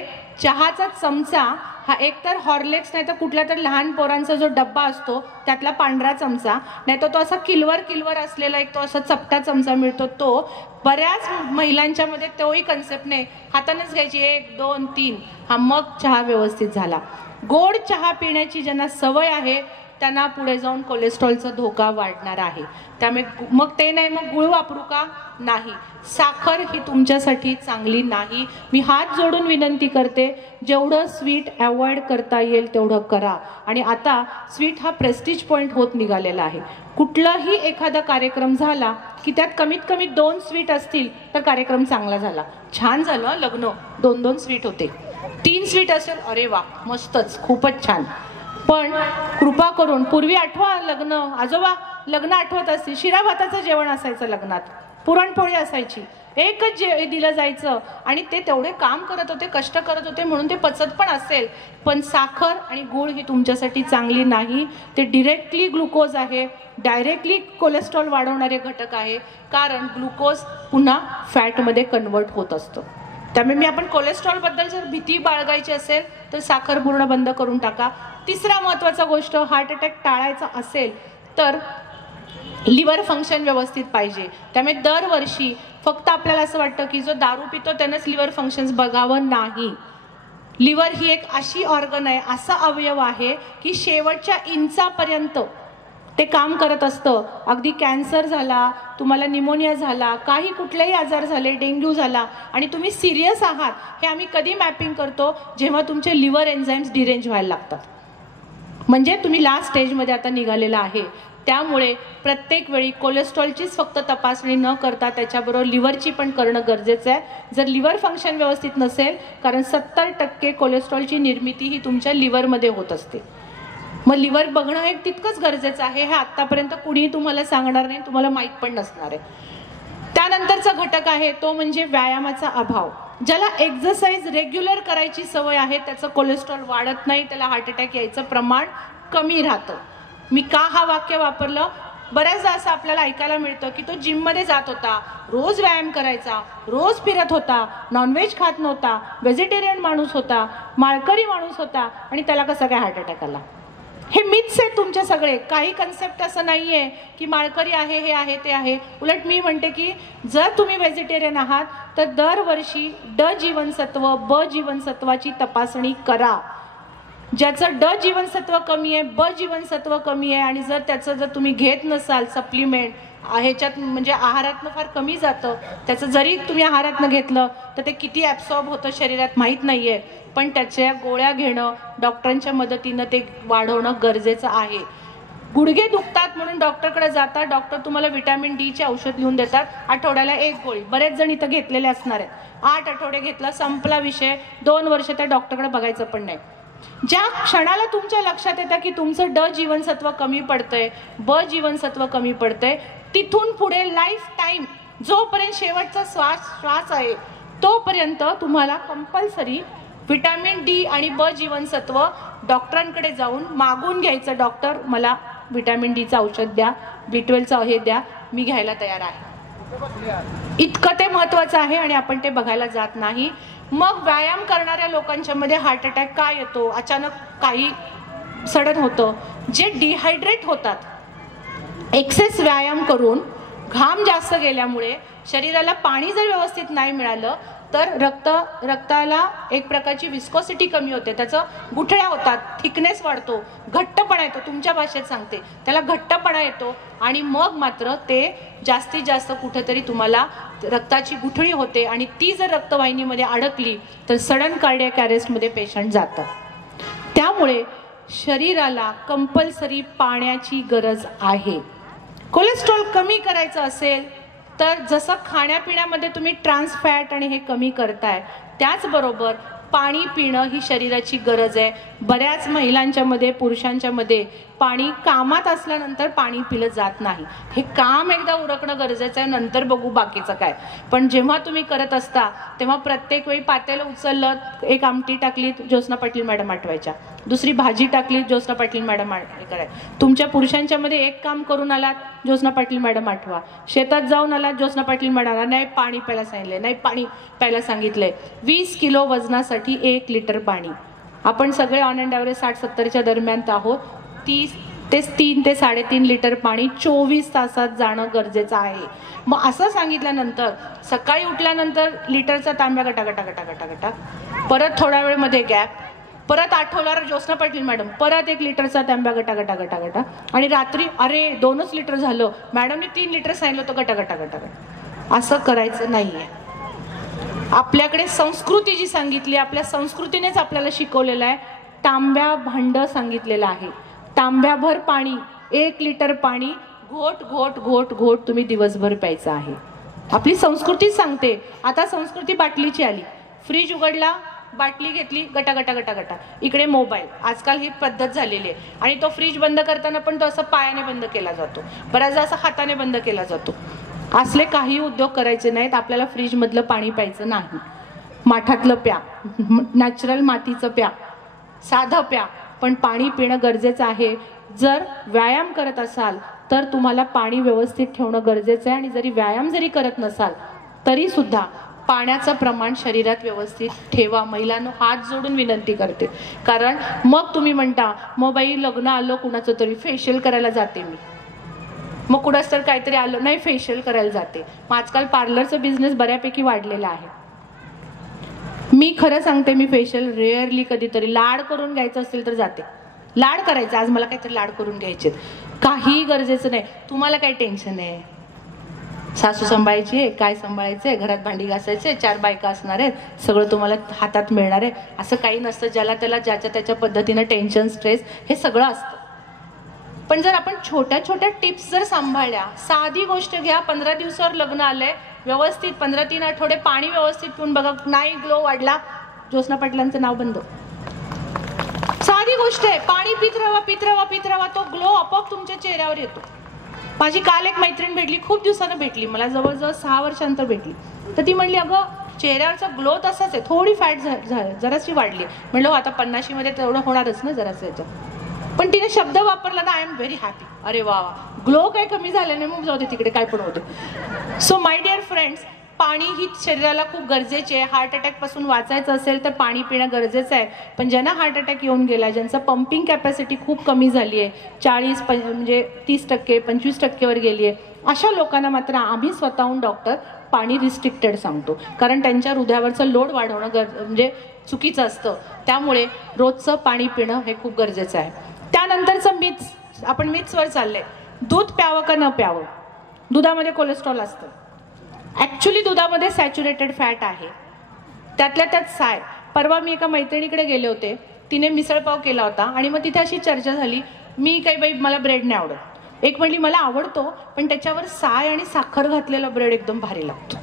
चहाचा चमचा हा एकतर हॉर्लिक्स नाही तर कुठल्या तर लहान पोरांचा जो डब्बा असतो त्यातला पांढरा चमचा, नाही तर तो असा किलवर असलेला एक तो असा चपटा चमचा मिळतो. तो बऱ्याच महिलांच्या मध्ये तोही कन्सेप्ट नाही, हातानेच घ्यायची 1 2 3, हा मग चहा व्यवस्थित झाला. गोड चहा पिण्याची ज्यांना सवय आहे त्यांना पुढे जाऊन कोलेस्ट्रॉलचा धोका वाढणार आहे. त्यामुळे मग ते नाही, मग गुळ वापरू का? नाही. साखर ही तुमच्यासाठी चांगली नाही. मी हात जोडून विनंती करते, जेवढं स्वीट अवॉइड करता येईल तेवढं करा. आणि आता स्वीट हा प्रेस्टिज पॉईंट होत निघालेला आहे. कुठलाही एखादा कार्यक्रम झाला की त्यात कमीत कमी 2 स्वीट असतील तर कार्यक्रम चांगला झाला. छान झालं लग्न, 2 स्वीट होते. 3 स्वीट असेल, अरे वा मस्तच, खूपच छान. पण कृपा करून, पूर्वी आठवा लग्न, आजोबा लग्न आठवत असतील, शिरा भाताचं जेवण असायचं लग्नात, पुरणपोळी असायची, एकच दिलं जायचं आणि ते तेवढे काम करत होते, कष्ट करत होते म्हणून ते पचत पण असेल. पण साखर आणि गूळ ही तुमच्यासाठी चांगली नाही. ते डिरेक्टली ग्लुकोज आहे, डायरेक्टली कोलेस्ट्रॉल वाढवणारे घटक आहे. कारण ग्लुकोज पुन्हा फॅटमध्ये कन्वर्ट होत असतं. त्यामुळे मी आपण कोलेस्ट्रॉल बद्दल जर भीती बाळगायची असेल तर साखर पूर्ण बंद करून टाका. तिसरा महत्त्वाचा गोष्ट, हार्ट अटॅक टाळायचा असेल तर लिव्हर फंक्शन व्यवस्थित पाहिजे. त्यामुळे दरवर्षी फक्त आपल्याला असं वाटतं की जो दारू पितो त्यानंच लिव्हर फंक्शन्स बघावं, नाही. लिव्हर ही एक अशी ऑर्गन आहे, असा अवयव आहे की शेवटच्या इंचापर्यंत ते काम करत असतं. अगदी कॅन्सर झाला, तुम्हाला निमोनिया झाला, काही कुठलेही आजार झाले, डेंग्यू झाला आणि तुम्ही सिरियस आहात, हे आम्ही कधी मॅपिंग करतो? जेव्हा तुमचे लिव्हर एन्झाईम्स डिरेंज व्हायला लागतात, म्हणजे तुम्ही लास्ट स्टेजमध्ये आता निघालेला आहे. त्यामुळे प्रत्येक वेळी कोलेस्ट्रॉलचीच फक्त तपासणी न करता त्याच्याबरोबर लिव्हरची पण करणं गरजेचं आहे. जर लिव्हर फंक्शन व्यवस्थित नसेल, कारण 70% कोलेस्ट्रॉलची निर्मिती ही तुमच्या लिव्हरमध्ये होत असते, मग लिव्हर बघणं हे तितकंच गरजेचं आहे. हे आतापर्यंत कुणीही तुम्हाला सांगणार नाही, तुम्हाला माहीत पण नसणार आहे. त्यानंतरचा घटक आहे तो म्हणजे व्यायामाचा अभाव. ज्याला एक्सरसाइज रेग्युलर करायची सवय आहे त्याचं कोलेस्ट्रॉल वाढत नाही, त्याला हार्ट अटॅक यायचं प्रमाण कमी राहतं. मी का हा वाक्य वापरलं? बऱ्याचदा असं आपल्याला ऐकायला मिळतं की तो जिममध्ये जात होता, रोज व्यायाम करायचा, रोज फिरत होता, नॉनव्हेज खात नव्हता, व्हेजिटेरियन माणूस होता, माळकरी माणूस होता आणि त्याला कसा काय हार्ट अटॅक आला. हे मिथ्स आहेत तुमचे सगळे. काही कन्सेप्ट असं नाही आहे की माळकरी आहे, हे आहे, ते आहे. उलट मी म्हणते की जर तुम्ही व्हेजिटेरियन आहात तर दरवर्षी ड जीवनसत्व, ब जीवनसत्वाची तपासणी करा. ज्याचं ड जीवनसत्व कमी आहे, ब जीवनसत्व कमी आहे आणि जर तुम्ही घेत नसाल सप्लिमेंट, ह्याच्यात म्हणजे आहारातनं फार कमी जातं, त्याचं जरी तुम्ही आहारातनं घेतलं तर ते किती ॲब्सॉर्ब होतं शरीरात माहीत नाही आहे, पण त्याच्या गोळ्या घेणं, डॉक्टरांच्या मदतीनं ते वाढवणं गरजेचं आहे. गुडघे दुखतात म्हणून डॉक्टरकडे जाता, डॉक्टर तुम्हाला व्हिटॅमिन डीचे औषध लिहून देतात, आठवड्याला 1 गोळी. बरेच जण इथं घेतलेले असणार आहेत. 8 आठवडे घेतला, संपला विषय, 2 वर्ष त्या डॉक्टरकडे बघायचं पण नाही. ज्या क्षणाला तुमच्या लक्षात येतं की तुमचं ड जीवनसत्व कमी पडतंय, ब जीवनसत्व कमी पडतंय, तिथून पुढे लाईफ टाईम, जोपर्यंत शेवटचा श्वास आहे तोपर्यंत तुम्हाला कंपल्सरी व्हिटॅमिन डी आणि ब जीवनसत्व डॉक्टरांकडे जाऊन मागून घ्यायचं. डॉक्टर मला व्हिटॅमिन डीचं औषध द्या, B12चं हे द्या, मी घ्यायला तयार आहे. इतकं ते महत्त्वाचं आहे आणि आपण ते बघायला जात नाही. मग व्यायाम करणाऱ्या लोकांच्या मध्ये हार्ट अटॅक का येतो? अचानक काही सडन होतं. जे डिहायड्रेट होतात, एक्सेस व्यायाम करून घाम जास्त गेल्यामुळे शरीराला पाणी जर व्यवस्थित नाही मिळालं तर रक्ताला एक प्रकारची विस्कोसिटी कमी होते, त्याचं गुठळ्या होतात, थिकनेस वाढतो, घट्टपणा येतो. तुमच्या भाषेत सांगते, त्याला घट्टपणा येतो आणि मग मात्र ते जास्तीत जास्त कुठेतरी तुम्हाला रक्ताची गुठळी होते आणि ती जर रक्तवाहिनीमध्ये अडकली तर सडन कार्डियक अरेस्टमध्ये पेशंट जातं. त्यामुळे शरीराला कंपल्सरी पाण्याची गरज आहे. कोलेस्ट्रॉल कमी करायचं असेल तर जसं खाण्यापिण्यामध्ये तुम्ही ट्रान्स फॅट आणि हे कमी करताय, त्याचबरोबर पाणी पिणं ही शरीराची गरज आहे. बऱ्याच महिलांच्या मध्ये, पुरुषांच्या मध्ये पाणी कामात असल्यानंतर पाणी पिलं जात नाही. हे काम एकदा उरकणं गरजेचं आहे, नंतर बघू बाकीचं काय. पण जेव्हा तुम्ही करत असता तेव्हा प्रत्येक वेळी पातेलं उचललं, एक आमटी टाकली, ज्योत्स्ना पाटील मॅडम आठवायच्या, दुसरी भाजी टाकली, ज्योत्स्ना पाटील मॅडम कराय. तुमच्या पुरुषांच्या मध्ये एक काम करून आलात, ज्योत्स्ना पाटील मॅडम आठवा. शेतात जाऊन आलात, ज्योत्स्ना पाटील मॅडम, नाही पाणी प्यायला सांगितलंय, नाही पाणी प्यायला सांगितलंय. 20 किलो वजनासाठी 1 लिटर पाणी. आपण सगळे ऑन अँड ॲव्हरेज 60-70च्या दरम्यान आहोत. 3 ते 3.5 लिटर पाणी 24 तासात जाणं गरजेचं आहे. मग असं सांगितल्यानंतर सकाळी उठल्यानंतर लिटरचा तांब्या गटा, परत थोड्या वेळ मध्ये गॅप, परत आठवल्यावर ज्योत्स्ना पाटील मॅडम परत 1 लिटरचा तांब्या गटा, आणि रात्री अरे 2च लिटर झालं, मॅडमने 3 लिटर सांगितलं होतं गटा. असं करायचं नाहीये. आपल्याकडे संस्कृती जी सांगितली, आपल्या संस्कृतीनेच आपल्याला शिकवलेलं आहे. तांब्या भांड सांगितलेलं आहे. तांब्याभर पाणी, 1 लिटर पाणी घोट घोट घोट घोट तुम्ही दिवसभर प्यायचं आहे. आपली संस्कृती सांगते. आता संस्कृती बाटलीची आली. फ्रीज उघडला, बाटली घेतली, गटा. इकडे मोबाईल. आजकाल ही पद्धत झालेली आहे. आणि तो फ्रीज बंद करताना पण तो असं पायाने बंद केला जातो, बऱ्याचदा असं हाताने बंद केला जातो. असले काही उद्योग करायचे नाहीत. आपल्याला फ्रीज मधलं पाणी प्यायचं नाही. माठातलं प्या, नॅचरल मातीचं प्या, साधं प्या, पण पाणी पिणं गरजेचं आहे. जर व्यायाम करत असाल तर तुम्हाला पाणी व्यवस्थित ठेवणं गरजेचं आहे. आणि जरी व्यायाम जरी करत नसाल तरी सुद्धा पाण्याचं प्रमाण शरीरात व्यवस्थित ठेवा. महिलांनो, हात जोडून विनंती करते. कारण मग तुम्ही म्हणता मग बाई लग्न आलं कुणाचं तरी, फेशियल करायला जाते मी, मग कुणाच तर काहीतरी आलं नाही, फेशियल करायला जाते. मग आजकाल पार्लरचा बिझनेस बऱ्यापैकी वाढलेला आहे. मी खरं सांगते, मी फेशियल रेअरली कधीतरी, लाड करून घ्यायचं असेल तर जाते. लाड करायचं, आज मला काहीतरी लाड करून घ्यायचे, काही गरजेचं नाही. तुम्हाला काही टेन्शन आहे, सासू सांभाळायची आहे, काय सांभाळायचंय, घरात भांडी घासायचे, 4 बायका असणार आहेत, सगळं तुम्हाला हातात मिळणार आहे, असं काही नसतं. ज्याला त्याला ज्याच्या त्याच्या पद्धतीनं टेन्शन, स्ट्रेस हे सगळं असतं. पण जर आपण छोट्या छोट्या टिप्स जर सांभाळल्या, साधी गोष्ट घ्या, 15 दिवसावर लग्न आलंय, व्यवस्थित 15-3 आठवडे पाणी व्यवस्थित पिऊन बघा, नाही ग्लो वाढला, ज्योत्स्ना पाटलांचं नाव बंद. साधी गोष्ट आहे, पाणी पित राहा, तो ग्लो आपोआप तुमच्या चेहऱ्यावर येतो. माझी काल एक मैत्रीण भेटली, खूप दिवसानं भेटली, मला जवळजवळ 6 वर्षांतर भेटली. तर ती म्हणली, अगं चेहऱ्यावरचा ग्लो तसाच आहे, थोडी फॅट जराशी वाढली. म्हणलं आता 50 मध्ये तेवढं होणारच ना जरासं याच्यात. पण तिने शब्द वापरला ना, आय एम व्हेरी हॅपी. अरे वा, ग्लो काही कमी झालं नाही, मग जाऊ दे तिकडे, काय पण होते. सो माय डिअर फ्रेंड्स, पाणी ही शरीराला खूप गरजेचे आहे. हार्ट अटॅक पासून वाचायचं असेल तर पाणी पिणं गरजेचं आहे. पण ज्यांना हार्ट अटॅक येऊन गेला, ज्यांचं पंपिंग कॅपॅसिटी खूप कमी झाली आहे, 40 म्हणजे 30%, 25% वर गेली आहे, अशा लोकांना मात्र आम्ही स्वतःहून डॉक्टर पाणी रिस्ट्रिक्टेड सांगतो. कारण त्यांच्या हृदयावरचं लोड वाढवणं म्हणजे चुकीचं असतं. त्यामुळे रोजचं पाणी पिणं हे खूप गरजेचं आहे. त्यानंतरचं मिथ्स, आपण मिथ्सवर चाललंय. दूध प्यावं का न प्यावं? दुधामध्ये कोलेस्ट्रॉल असतं. ॲक्च्युली दुधामध्ये सॅच्युरेटेड फॅट आहे, त्यातल्या त्यात साय. परवा मी एका मैत्रिणीकडे गेले होते, तिने मिसळपाव केला होता आणि मग तिथे अशी चर्चा झाली, मी काही बाई मला ब्रेड नाही आवडत. एक म्हणली मला आवडतो, पण त्याच्यावर साय आणि साखर घातलेला ब्रेड एकदम भारी लागतो.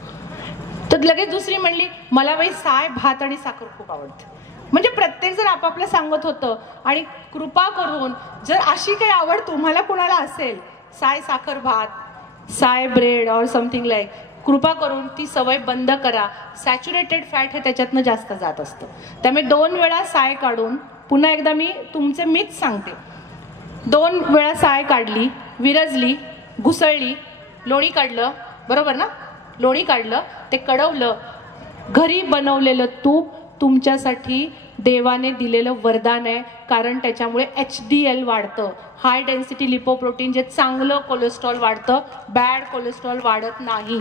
तर लगेच दुसरी म्हणली मला बाई साय, भात आणि साखर खूप आवडते. म्हणजे प्रत्येक जण आपापलं सांगत होतं. आणि कृपा करून जर अशी काही आवड तुम्हाला कुणाला असेल, साय साखर भात, साय ब्रेड और समथिंग लाईक, कृपा करून ती सवय बंद करा. सॅच्युरेटेड फॅट हे त्याच्यातनं जास्त जात असतं. त्यामुळे 2 वेळा साय काढून, पुन्हा एकदा मी तुमचे मिथ सांगते, 2 वेळा साय काढली, विरजली, घुसळली, लोणी काढलं, बरोबर ना, लोणी काढलं, ते कडवलं, घरी बनवलेलं तूप तुमच्यासाठी देवाने दिलेलं वरदान आहे. कारण त्याच्यामुळे HDL वाढतं, हाय डेन्सिटी लिपोप्रोटीन, जे चांगलं कोलेस्ट्रॉल वाढतं, बॅड कोलेस्ट्रॉल वाढत नाही.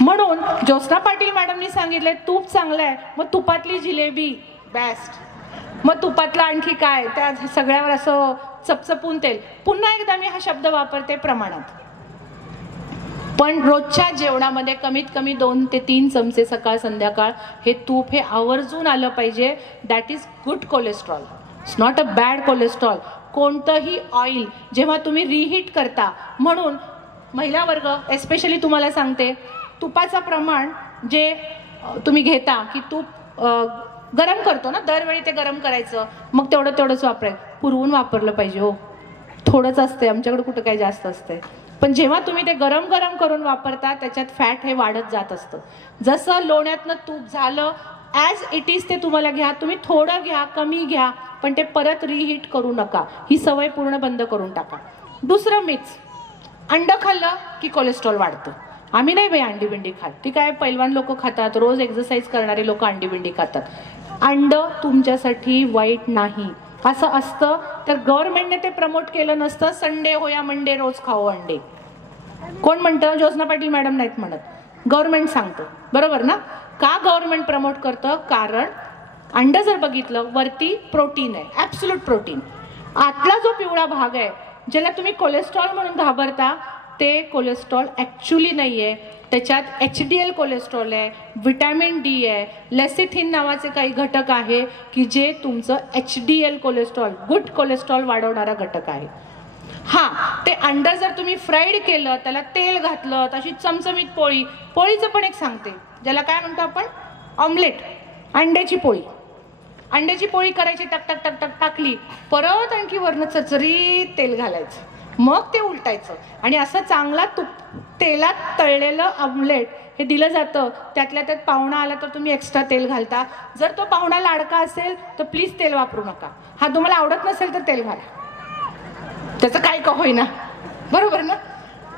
म्हणून ज्योत्स्ना पाटील मॅडमनी सांगितलंय तूप चांगलं आहे, मग तुपातली जिलेबी बेस्ट, मग तुपातलं आणखी काय, त्या सगळ्यावर असं चपचपून तेल. पुन्हा एकदा मी हा शब्द वापरते, प्रमाणात. पण रोजच्या जेवणामध्ये कमीत कमी 2 ते 3 चमचे सकाळ संध्याकाळ हे तूप हे आवर्जून आलं पाहिजे. That is good cholesterol, it's not a bad cholesterol. कोणतंही ऑइल जेव्हा तुम्ही रिहीट करता, म्हणून महिला वर्ग एस्पेशली तुम्हाला सांगते, तुपाचं प्रमाण जे तुम्ही घेता, की तूप गरम करतो ना दरवेळी, ते गरम करायचं, मग तेवढंच वापरायचं. पुरवून वापरलं पाहिजे हो, थोडंच असते आमच्याकडे, कुठं काही जास्त असते. पण जेव्हा तुम्ही ते गरम करून वापरता त्याच्यात फॅट हे वाढत जात असतं. जसं लोण्यातनं तूप झालं ॲज इट इज ते तुम्हाला घ्या, तुम्ही थोडं घ्या, कमी घ्या, पण ते परत रिहीट करू नका. ही सवय पूर्ण बंद करून टाका. दुसरं मिथ, अंड खाल्लं की कोलेस्ट्रॉल वाढतं. आम्ही नाही बाई अंडी बिंडी खात, ती काय पैलवान लोक खातात, रोज एक्सरसाइज करणारे लोक अंडी बिंडी खातात. अंड तुमच्यासाठी वाईट नाही. असं असतं तर गव्हर्नमेंटने ते प्रमोट केलं नसतं. संडे हो या मंडे रोज खाओ अंडे. कोण म्हणतं? ज्योत्स्ना पाटील मॅडम नाहीत म्हणत, गव्हर्नमेंट सांगतं. बरोबर ना? का गव्हर्नमेंट प्रमोट करतं? कारण अंड जर बघितलं वरती प्रोटीन आहे, ॲब्सोल्यूट प्रोटीन. आतला जो पिवळा भाग आहे ज्याला तुम्ही कोलेस्ट्रॉल म्हणून घाबरता, ते कोलेस्ट्रॉल ॲक्च्युली नाही आहे. त्याच्यात HDL कोलेस्ट्रॉल आहे, व्हिटॅमिन D आहे, लेसिथिन नावाचे काही घटक आहे की जे तुमचं HDL कोलेस्ट्रॉल, गुड कोलेस्ट्रॉल वाढवणारा घटक आहे. हां, ते अंड जर तुम्ही फ्राईड केलं, त्याला तेल घातलं, तशी चमचमीत पोळी, पोळीचं पण एक सांगते ज्याला काय म्हणतो आपण, ऑमलेट, अंड्याची पोळी. अंड्याची पोळी करायची, टक टक टक टक टाकली, परत आणखी वरनं चचरीत तेल घालायचं, मग ते उलटायचं आणि असं चांगला तेलात तळलेलं ऑमलेट हे दिलं जातं. त्यातल्या त्यात पाहुणा आला तर तुम्ही एक्स्ट्रा तेल घालता. जर तो पाहुणा लाडका असेल तर प्लीज तेल वापरू नका. हा तुम्हाला आवडत नसेल तर तेल घाला, त्याचं काय का होईना. बरोबर ना?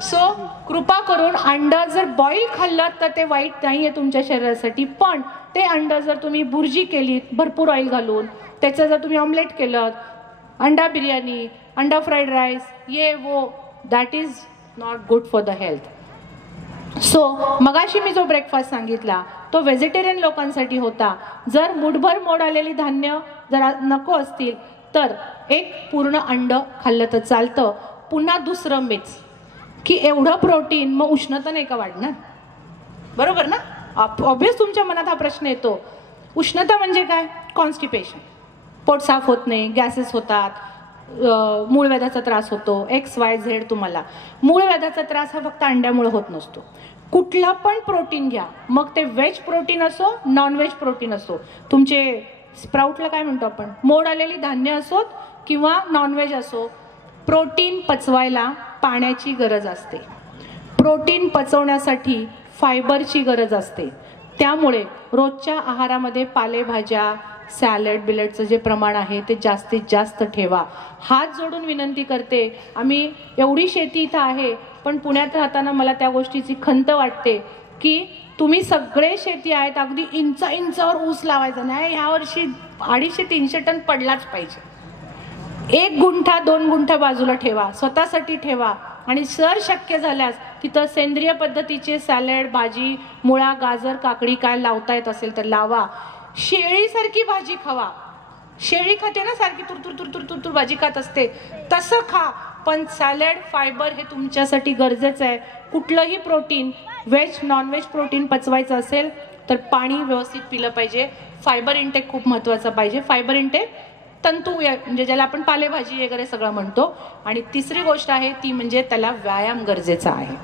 सो कृपा करून अंड जर बॉईल खाल्लं तर ते वाईट नाही आहे तुमच्या शरीरासाठी. पण ते अंड जर तुम्ही भुर्जी केली भरपूर ऑइल घालून, त्याचं जर तुम्ही ऑमलेट केलं, अंडा बिर्याणी, अंडा फ्राईड राईस, ये वो, that is not good for the health. So मगाशी मी जो ब्रेकफास्ट सांगितला तो व्हेजिटेरियन लोकांसाठी होता. जर मुठभर मोड आलेली धान्य जर नको असतील तर एक पूर्ण अंड खाल्लं तर चालतं. पुन्हा दुसरं मिथ की एवढं प्रोटीन मग उष्णता नाही का वाढणार? बरोबर ना? ऑब्वियस तुमच्या मनात हा प्रश्न येतो. उष्णता म्हणजे काय? कॉन्स्टिपेशन, पोट साफ होत नाही, गॅसेस होतात, मूळव्याधाचा त्रास होतो, XYZ. तुम्हाला मूळव्याधाचा त्रास हा फक्त अंड्यामुळे होत नसतो. कुठला पण प्रोटीन घ्या, मग ते व्हेज प्रोटीन असो, नॉन व्हेज प्रोटीन असो, तुमचे स्प्राउटला काय म्हणतो आपण, मोड आलेली धान्य असोत किंवा नॉनव्हेज असो, प्रोटीन पचवायला पाण्याची गरज असते. प्रोटीन पचवण्यासाठी फायबरची गरज असते. त्यामुळे रोजच्या आहारामध्ये पालेभाज्या, सॅलड बिलडचं जे प्रमाण आहे ते जास्तीत जास्त ठेवा. हात जोडून विनंती करते. आम्ही एवढी शेती इथं आहे, पण पुण्यात राहताना मला त्या गोष्टीची खंत वाटते की तुम्ही सगळे शेती आहेत, अगदी इंचावर ऊस लावायचा नाही. यावर्षी 250-300 टन पडलाच पाहिजे. 1 गुंठा 2 गुंठा बाजूला ठेवा, स्वतःसाठी ठेवा. आणि जर शक्य झाल्यास तिथं सेंद्रिय पद्धतीचे सॅलड, भाजी, मुळा, गाजर, काकडी काय लावता येत असेल तर लावा. शेळीसारखी भाजी खावा. शेळी खाते ना सारखी, तुरतुर भाजी खात असते, तसं खा. पण सॅलड, फायबर हे तुमच्यासाठी गरजेचं आहे. कुठलंही प्रोटीन, व्हेज नॉनव्हेज प्रोटीन पचवायचं असेल तर पाणी व्यवस्थित पिलं पाहिजे. फायबर इंटेक खूप महत्त्वाचा पाहिजे. फायबर इंटेक, तंतू म्हणजे ज्याला आपण पालेभाजी वगैरे सगळं म्हणतो. आणि तिसरी गोष्ट आहे ती म्हणजे त्याला व्यायाम गरजेचा आहे,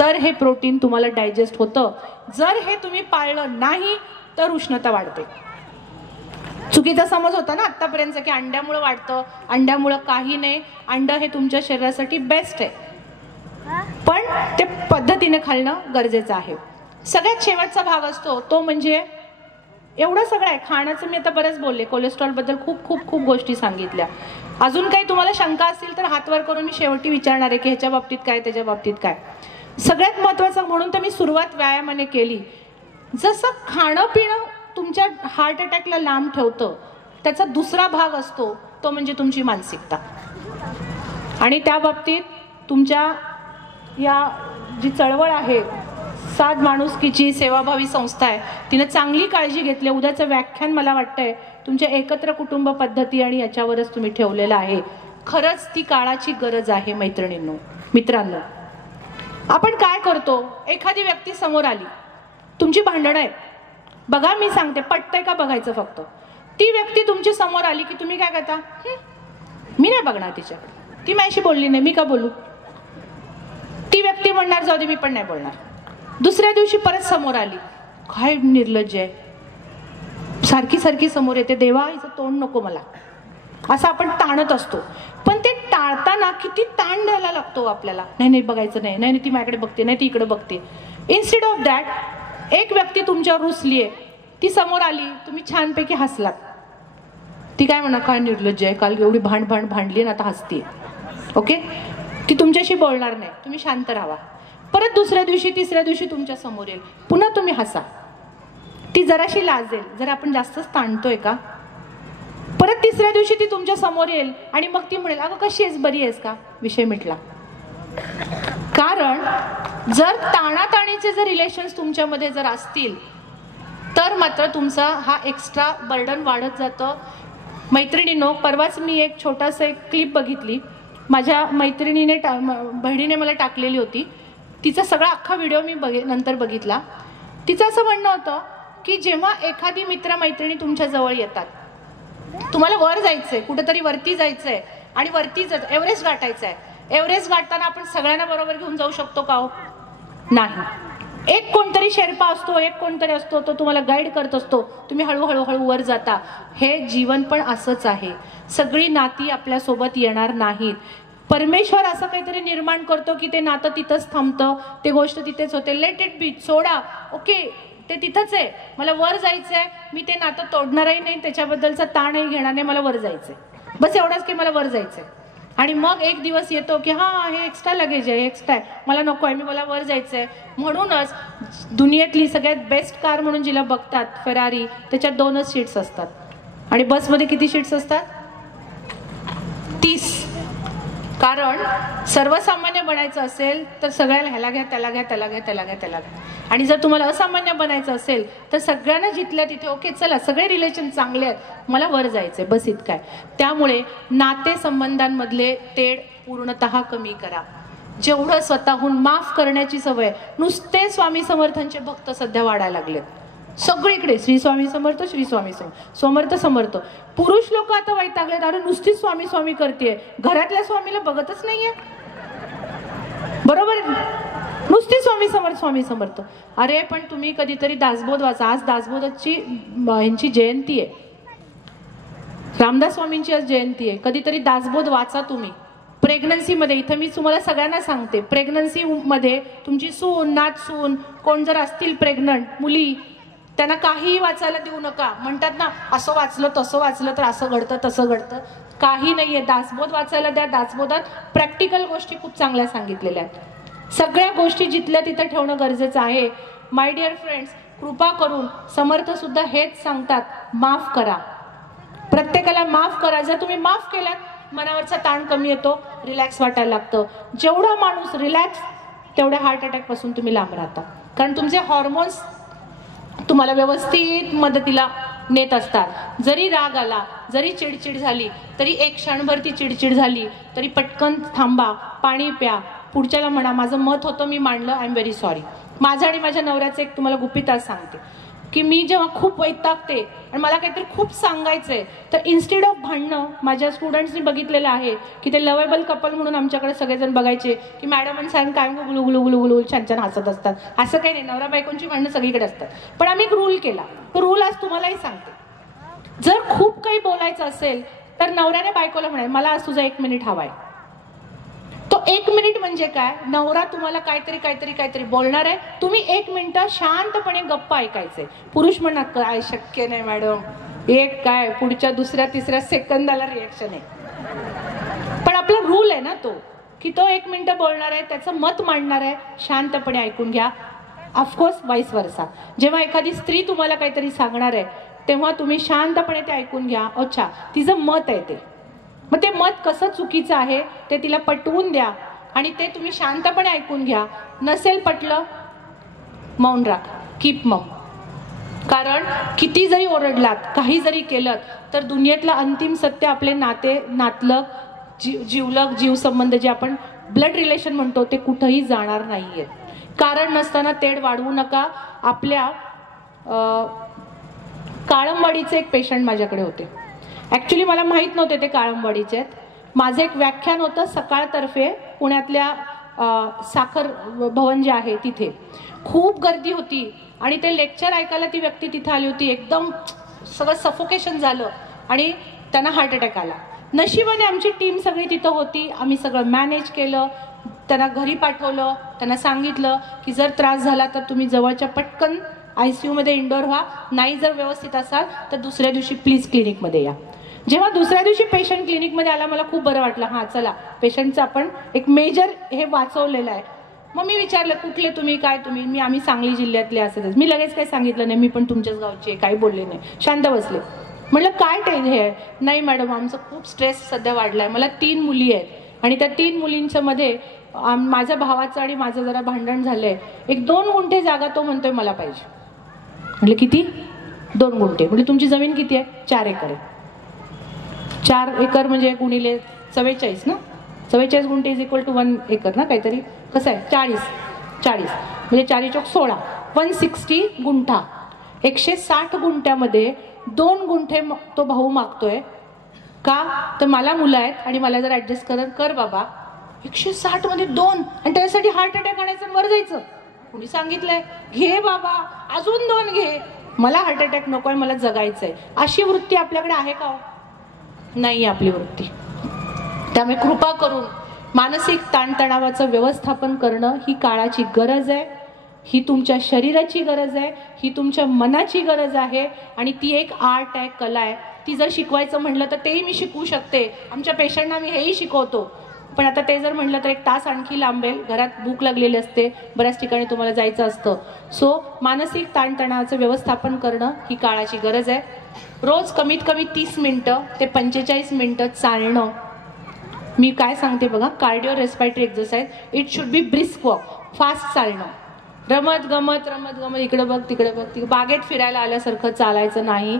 तर हे प्रोटीन तुम्हाला डायजेस्ट होतं. जर हे तुम्ही पाळलं नाही तर उष्णता वाढते. चुकीचा समज होता ना आत्तापर्यंत की अंड्यामुळे वाढतं, अंड्यामुळे काही नाही. अंड हे तुमच्या शरीरासाठी बेस्ट आहे, पण ते पद्धतीने खाणं गरजेचं आहे. सगळ्यात शेवटचा भाग असतो तो म्हणजे एवढं सगळं आहे खाण्याचं. मी आता बरंच बोलले, कोलेस्ट्रॉल बद्दल खूप खूप खूप गोष्टी सांगितल्या. अजून काही तुम्हाला शंका असतील तर हातवर करून मी शेवटी विचारणार आहे की ह्याच्या बाबतीत काय, त्याच्या बाबतीत काय. सगळ्यात महत्त्वाचं म्हणून तर मी सुरुवात व्यायामाने केली. जसं खाणं पिणं तुमच्या हार्ट अटॅकला लांब ठेवतं, त्याचा दुसरा भाग असतो तो म्हणजे तुमची मानसिकता. आणि त्या बाबतीत तुमच्या या जी चळवळ आहे, साध माणुसकीची सेवाभावी संस्था आहे, तिने चांगली काळजी घेतली. उद्याचं व्याख्यान मला वाटतंय तुमच्या एकत्र कुटुंब पद्धती आणि याच्यावरच तुम्ही ठेवलेलं आहे. खरंच ती काळाची गरज आहे. मित्रांनो, आपण काय करतो, एखादी व्यक्ती समोर आली, तुमची भांडणं आहे, बघा मी सांगते, पटतंय का बघायचं फक्त. ती व्यक्ती तुमची समोर आली की तुम्ही काय करता, मी नाही बघणार तिच्याकडे, ती माझ्याशी बोलली नाही, मी का बोलू. ती व्यक्ती म्हणणार जाऊ दे, मी पण नाही बोलणार. दुसऱ्या दिवशी परत समोर आली, काय निर्लज्ज आहे, सारखी सारखी समोर येते, देवा हिचं तोंड नको मला, असं आपण ताणत असतो. पण ते टाळताना किती ताण द्यायला लागतो आपल्याला. नाही नाही बघायचं नाही, नाही ती माझ्याकडे बघते, नाही ती इकडे बघते. इन्स्टेड ऑफ दॅट एक व्यक्ती तुमच्यावर रुसली आहे, ती समोर आली, तुम्ही छानपैकी हसलात, ती काय म्हणा काय निर्लज्ज आहे, काल एवढी भांडली ना आता हसते. ओके, ती तुमच्याशी बोलणार नाही, तुम्ही शांत राहा. परत दुसऱ्या दिवशी तिसऱ्या दिवशी तुमच्या समोर येईल, पुन्हा तुम्ही हसा, ती जराशी लाजेल, जर आपण जास्तच ताणतोय का. परत तिसऱ्या दिवशी ती तुमच्या समोर येईल आणि मग ती म्हणेल अगं कशी आहेस, बरी आहेस का, विषय मिटला. कारण जर ताणाताणीचे जर रिलेशन्स तुमच्यामध्ये जर असतील तर मात्र तुमचा हा एक्स्ट्रा बर्डन वाढत जातं. मैत्रिणींनो, परवाच मी एक छोटासा एक क्लिप बघितली, माझ्या मैत्रिणीने बहिणीने मला टाकलेली होती. तिचा सगळा अख्खा व्हिडिओ मी नंतर बघितला. तिचं असं म्हणणं होतं की जेव्हा एखादी मित्रमैत्रिणी तुमच्या जवळ येतात, तुम्हाला वर जायचंय, कुठेतरी वरती जायचंय आणि वरती एव्हरेस्ट गाठायचंय, एव्हरेस्ट गाठताना आपण सगळ्यांना बरोबर घेऊन जाऊ शकतो का हो? नाही. एक कोणतरी शेर्पा असतो, एक कोणतरी असतो, तो तुम्हाला गाईड करत असतो, तुम्ही हळूहळू हळू वर जाता. हे जीवन पण असंच आहे. सगळी नाती आपल्यासोबत येणार नाहीत. परमेश्वर असं काहीतरी निर्माण करतो की ते नातं तिथंच थांबतं, ते गोष्ट तिथेच होते. Let it be, soda. Okay, ते तिथंच आहे, मला वर जायचंय, मी ते नातं तोडणारही नाही, त्याच्याबद्दलचा ताणही घेणार नाही, मला वर जायचंय, बस एवढंच की मला वर जायचंय. आणि मग एक दिवस येतो की हा हे एक्स्ट्रा लगेज आहे, एक्स्ट्रा आहे, मला नको आहे, मी मला वर जायचंय. म्हणूनच दुनियेतली सगळ्यात बेस्ट कार म्हणून जिला बघतात, फेरारी, त्याच्यात 2च सीट्स असतात. आणि बसमध्ये किती सीट्स असतात? 30. कारण सर्वसामान्य बनायचं असेल तर सगळ्याला ह्याला घ्या, त्याला घ्या, त्याला घ्या, त्याला घ्या, त्याला घ्या. आणि जर तुम्हाला असामान्य बनायचं असेल तर सगळ्यांना जिथल्या तिथे ओके चला सगळे रिलेशन चांगले आहेत, मला वर जायचंय, बस इतकं आहे. त्यामुळे नातेसंबंधांमधले तेढ पूर्णतः कमी करा. जेवढं स्वतःहून माफ करण्याची सवय, नुसते स्वामी समर्थांचे भक्त सध्या वाढायला लागलेत सगळीकडे. श्री स्वामी समर्थ, श्री स्वामी समर्थ, समर्थ समर्थ. पुरुष लोक आता वैतागलेत, अरे नुसतीच स्वामी स्वामी करते, घरातल्या स्वामीला बघतच नाहीये. बरोबर, नुसती स्वामी समर्थ स्वामी समर्थ. अरे पण तुम्ही कधीतरी दासबोध वाचा. आज दासबोधाची यांची जयंती आहे, रामदास स्वामींची आज जयंती आहे. कधीतरी दासबोध वाचा तुम्ही. प्रेग्नन्सीमध्ये, इथं मी तुम्हाला सगळ्यांना सांगते, प्रेग्नन्सीमध्ये तुमची सून, नात सून कोण जर असतील प्रेग्नंट मुली, त्यांना काहीही वाचायला देऊ नका. म्हणतात ना असं वाचलं तसं वाचलं तर असं घडतं तसं घडतं, काही नाहीये. दासबोध वाचायला द्या. दासबोधात प्रॅक्टिकल गोष्टी खूप चांगल्या सांगितलेल्या आहेत. सगळ्या गोष्टी जिथल्या तिथं ठेवणं गरजेचं आहे. माय डिअर फ्रेंड्स, कृपा करून समर्थ सुद्धा हेच सांगतात, माफ करा, प्रत्येकाला माफ करा. जर तुम्ही माफ केलात, मनावरचा ताण कमी येतो, रिलॅक्स वाटायला लागतं. जेवढा माणूस रिलॅक्स, तेवढ्या हार्ट अटॅक पासून तुम्ही लांब राहता. कारण तुमचे हॉर्मोन्स तुम्हाला व्यवस्थित मदतीला नेत असतात. जरी राग आला, जरी चिडचिड झाली, तरी एक क्षणभर ती चिडचिड झाली तरी पटकन थांबा, पाणी प्या, पुढच्याला म्हणा माझं मत होतं, मी मांडलं, आय एम व्हेरी सॉरी. माझं आणि माझ्या नवऱ्याचं एक तुम्हाला गुपित आज सांगते की मी जेव्हा खूप वैतागते आणि मला काहीतरी खूप सांगायचंय, तर इन्स्टेड ऑफ भांडणं, माझ्या स्टुडंट्सनी बघितलेलं आहे की ते लवेबल कपल म्हणून आमच्याकडे सगळेजण बघायचे की मॅडम आणि साहेब काय गुलू गुलू गुलू गुलू छान छान हसत असतात. असं काही नाही, नवरा बायकोंची भांडणं सगळीकडे असतात. पण आम्ही एक रूल केला, तो रूल आज तुम्हालाही सांगते. जर खूप काही बोलायचं असेल तर नवऱ्याने बायकोला म्हणाय, मला आज तुझा 1 मिनिट हवाय. तो 1 मिनिट म्हणजे काय, नवरा तुम्हाला काहीतरी काहीतरी काहीतरी बोलणार आहे, तुम्ही 1 मिनिट शांतपणे गप्प ऐकायचंय. पुरुष म्हणणार काय शक्य नाही मॅडम, एक काय पुढच्या दुसऱ्या तिसऱ्या सेकंदाला रिएक्शन आहे. पण आपला रूल आहे ना तो, की तो 1 मिनिट बोलणार आहे, त्याचं मत मांडणार आहे, शांतपणे ऐकून घ्या. ऑफकोर्स वाईस वर्सा, जेव्हा एखादी स्त्री तुम्हाला काहीतरी सांगणार आहे तेव्हा तुम्ही शांतपणे ते ऐकून घ्या. अच्छा तिचं मत आहे ते, मग ते मत कसं चुकीचं आहे ते तिला पटवून द्या आणि ते तुम्ही शांतपणे ऐकून घ्या. नसेल पटलं, मौन राहा, कीप मम. कारण किती जरी ओरडलात, काही जरी केलं, तर दुनियेतलं अंतिम सत्य आपले नाते, नातलग, जीवलग, जीव संबंध जे आपण ब्लड रिलेशन म्हणतो ते कुठंही जाणार नाहीये. कारण नसताना तेढ वाढवू नका. आपल्या काळंबवाडीचे एक पेशंट माझ्याकडे होते. ॲक्च्युली मला माहीत नव्हते ते काळंबवाडीचे आहेत. माझं एक व्याख्यान होतं सकाळतर्फे पुण्यातल्या साखर भवन जे आहे तिथे. खूप गर्दी होती आणि ते लेक्चर ऐकायला ती व्यक्ती तिथे आली होती. एकदम सगळं सफोकेशन झालं आणि त्यांना हार्ट अटॅक आला. नशिबाने आमची टीम सगळी तिथं होती. आम्ही सगळं मॅनेज केलं, त्यांना घरी पाठवलं, त्यांना सांगितलं की जर त्रास झाला तर तुम्ही जवळच्या पटकन ICU मध्ये इंडोर व्हा, नाही जर व्यवस्थित असाल तर दुसऱ्या दिवशी प्लीज क्लिनिकमध्ये या. जेव्हा दुसऱ्या दिवशी पेशंट क्लिनिकमध्ये आला मला खूप बरं वाटलं. हां चला, पेशंटचं आपण एक मेजर हे वाचवलेलं आहे. मग मी विचारलं कुठले तुम्ही, काय तुम्ही? आम्ही सांगली जिल्ह्यातले असेच. मी लगेच काही सांगितलं नाही, मी पण तुमच्याच गावची आहे, काही बोलले नाही, शांत बसले. म्हटलं काय हे आहे? नाही मॅडम, आमचं खूप स्ट्रेस सध्या वाढला आहे. मला 3 मुली आहेत आणि त्या 3 मुलींच्या मध्ये माझ्या भावाचं आणि माझं जरा भांडण झालंय. एक 2 गुंठे जागा तो म्हणतोय मला पाहिजे. म्हटलं किती? 2 गुंठे. म्हणजे तुमची जमीन किती आहे? 4 एकर आहे. 4 एकर म्हणजे गुणिले 44 ना, 44 गुंठे इज इक्वल टू 1 एकर ना, काहीतरी कसं आहे? 40 म्हणजे 4 चौक 16, 160 गुंठा. 160 गुंठ्यामध्ये 2 गुंठे तो भाऊ मागतोय. का तर मला मुलं आहेत आणि मला जर ऍडजस्ट कर बाबा. 160 मध्ये 2 आणि त्याच्यासाठी हार्ट अटॅक आणायचं, मर जायचं. कुणी सांगितलंय? घे बाबा, अजून 2 घे, मला हार्ट अटॅक नकोय, मला जगायचंय. अशी वृत्ती आपल्याकडे आहे का? नाही आपली वृत्ती. त्यामुळे कृपा करून मानसिक ताणतणावाचं व्यवस्थापन करणं ही काळाची गरज आहे. ही तुमच्या शरीराची गरज आहे, ही तुमच्या मनाची गरज आहे आणि ती एक आर्ट आहे, कला आहे. ती जर शिकवायचं म्हटलं तर तेही मी शिकवू शकते. आमच्या पेशंटना मी हेही शिकवतो. पण आता ते जर म्हटलं तर 1 तास आणखी लांबेल. घरात भूक लागलेली असते, बऱ्याच ठिकाणी तुम्हाला जायचं असतं. सो मानसिक ताणतणावाचं व्यवस्थापन करणं ही काळाची गरज आहे. रोज कमीत कमी 30 मिनिटं ते 45 मिनिटं चालणं. मी काय सांगते बघा, cardio respiratory exercise. It should be brisk walk, fast चालणं. रमत गमत इकडं बघ तिकडे बघ, बागेत फिरायला आल्यासारखं चालायचं नाही.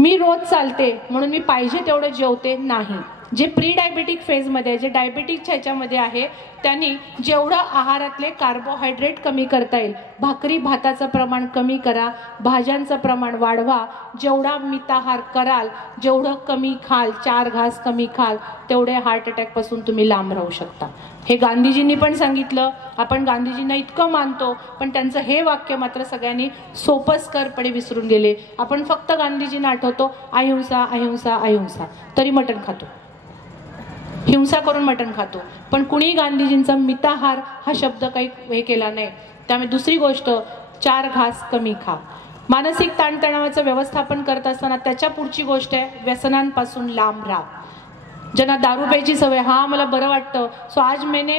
मी रोज चालते म्हणून मी पाहिजे तेवढं जेवते नाही. जे प्री डायबेटिक फेजमध्ये, जे डायबेटिकच्या ह्याच्यामध्ये आहे, त्यांनी जेवढं आहारातले कार्बोहायड्रेट कमी करता येईल, भाकरी भाताचं प्रमाण कमी करा, भाज्यांचं प्रमाण वाढवा. जेवढा मिताहार कराल, जेवढं कमी खाल, 4 घास कमी खाल, तेवढे हार्ट अटॅकपासून तुम्ही लांब राहू शकता. हे गांधीजींनी पण सांगितलं. आपण गांधीजींना इतकं मानतो, पण त्यांचं हे वाक्य मात्र सगळ्यांनी सोपस्करपणे विसरून गेले. आपण फक्त गांधीजींना आठवतो, अहिंसा अहिंसा अहिंसा, तरी मटण खातो, हिंसा करून मटण खातो. पण कुणी गांधीजींचा मिताहार हा शब्द काही हे केला नाही. त्यामुळे दुसरी गोष्ट, 4 घास कमी खा. मानसिक ताणतणावाचं व्यवस्थापन करत असताना त्याच्या पुढची गोष्ट आहे, व्यसनांपासून लांब राहा. ज्यांना दारू प्यायची सवय, हाँ मला बरं वाटतं, सो आज मैंने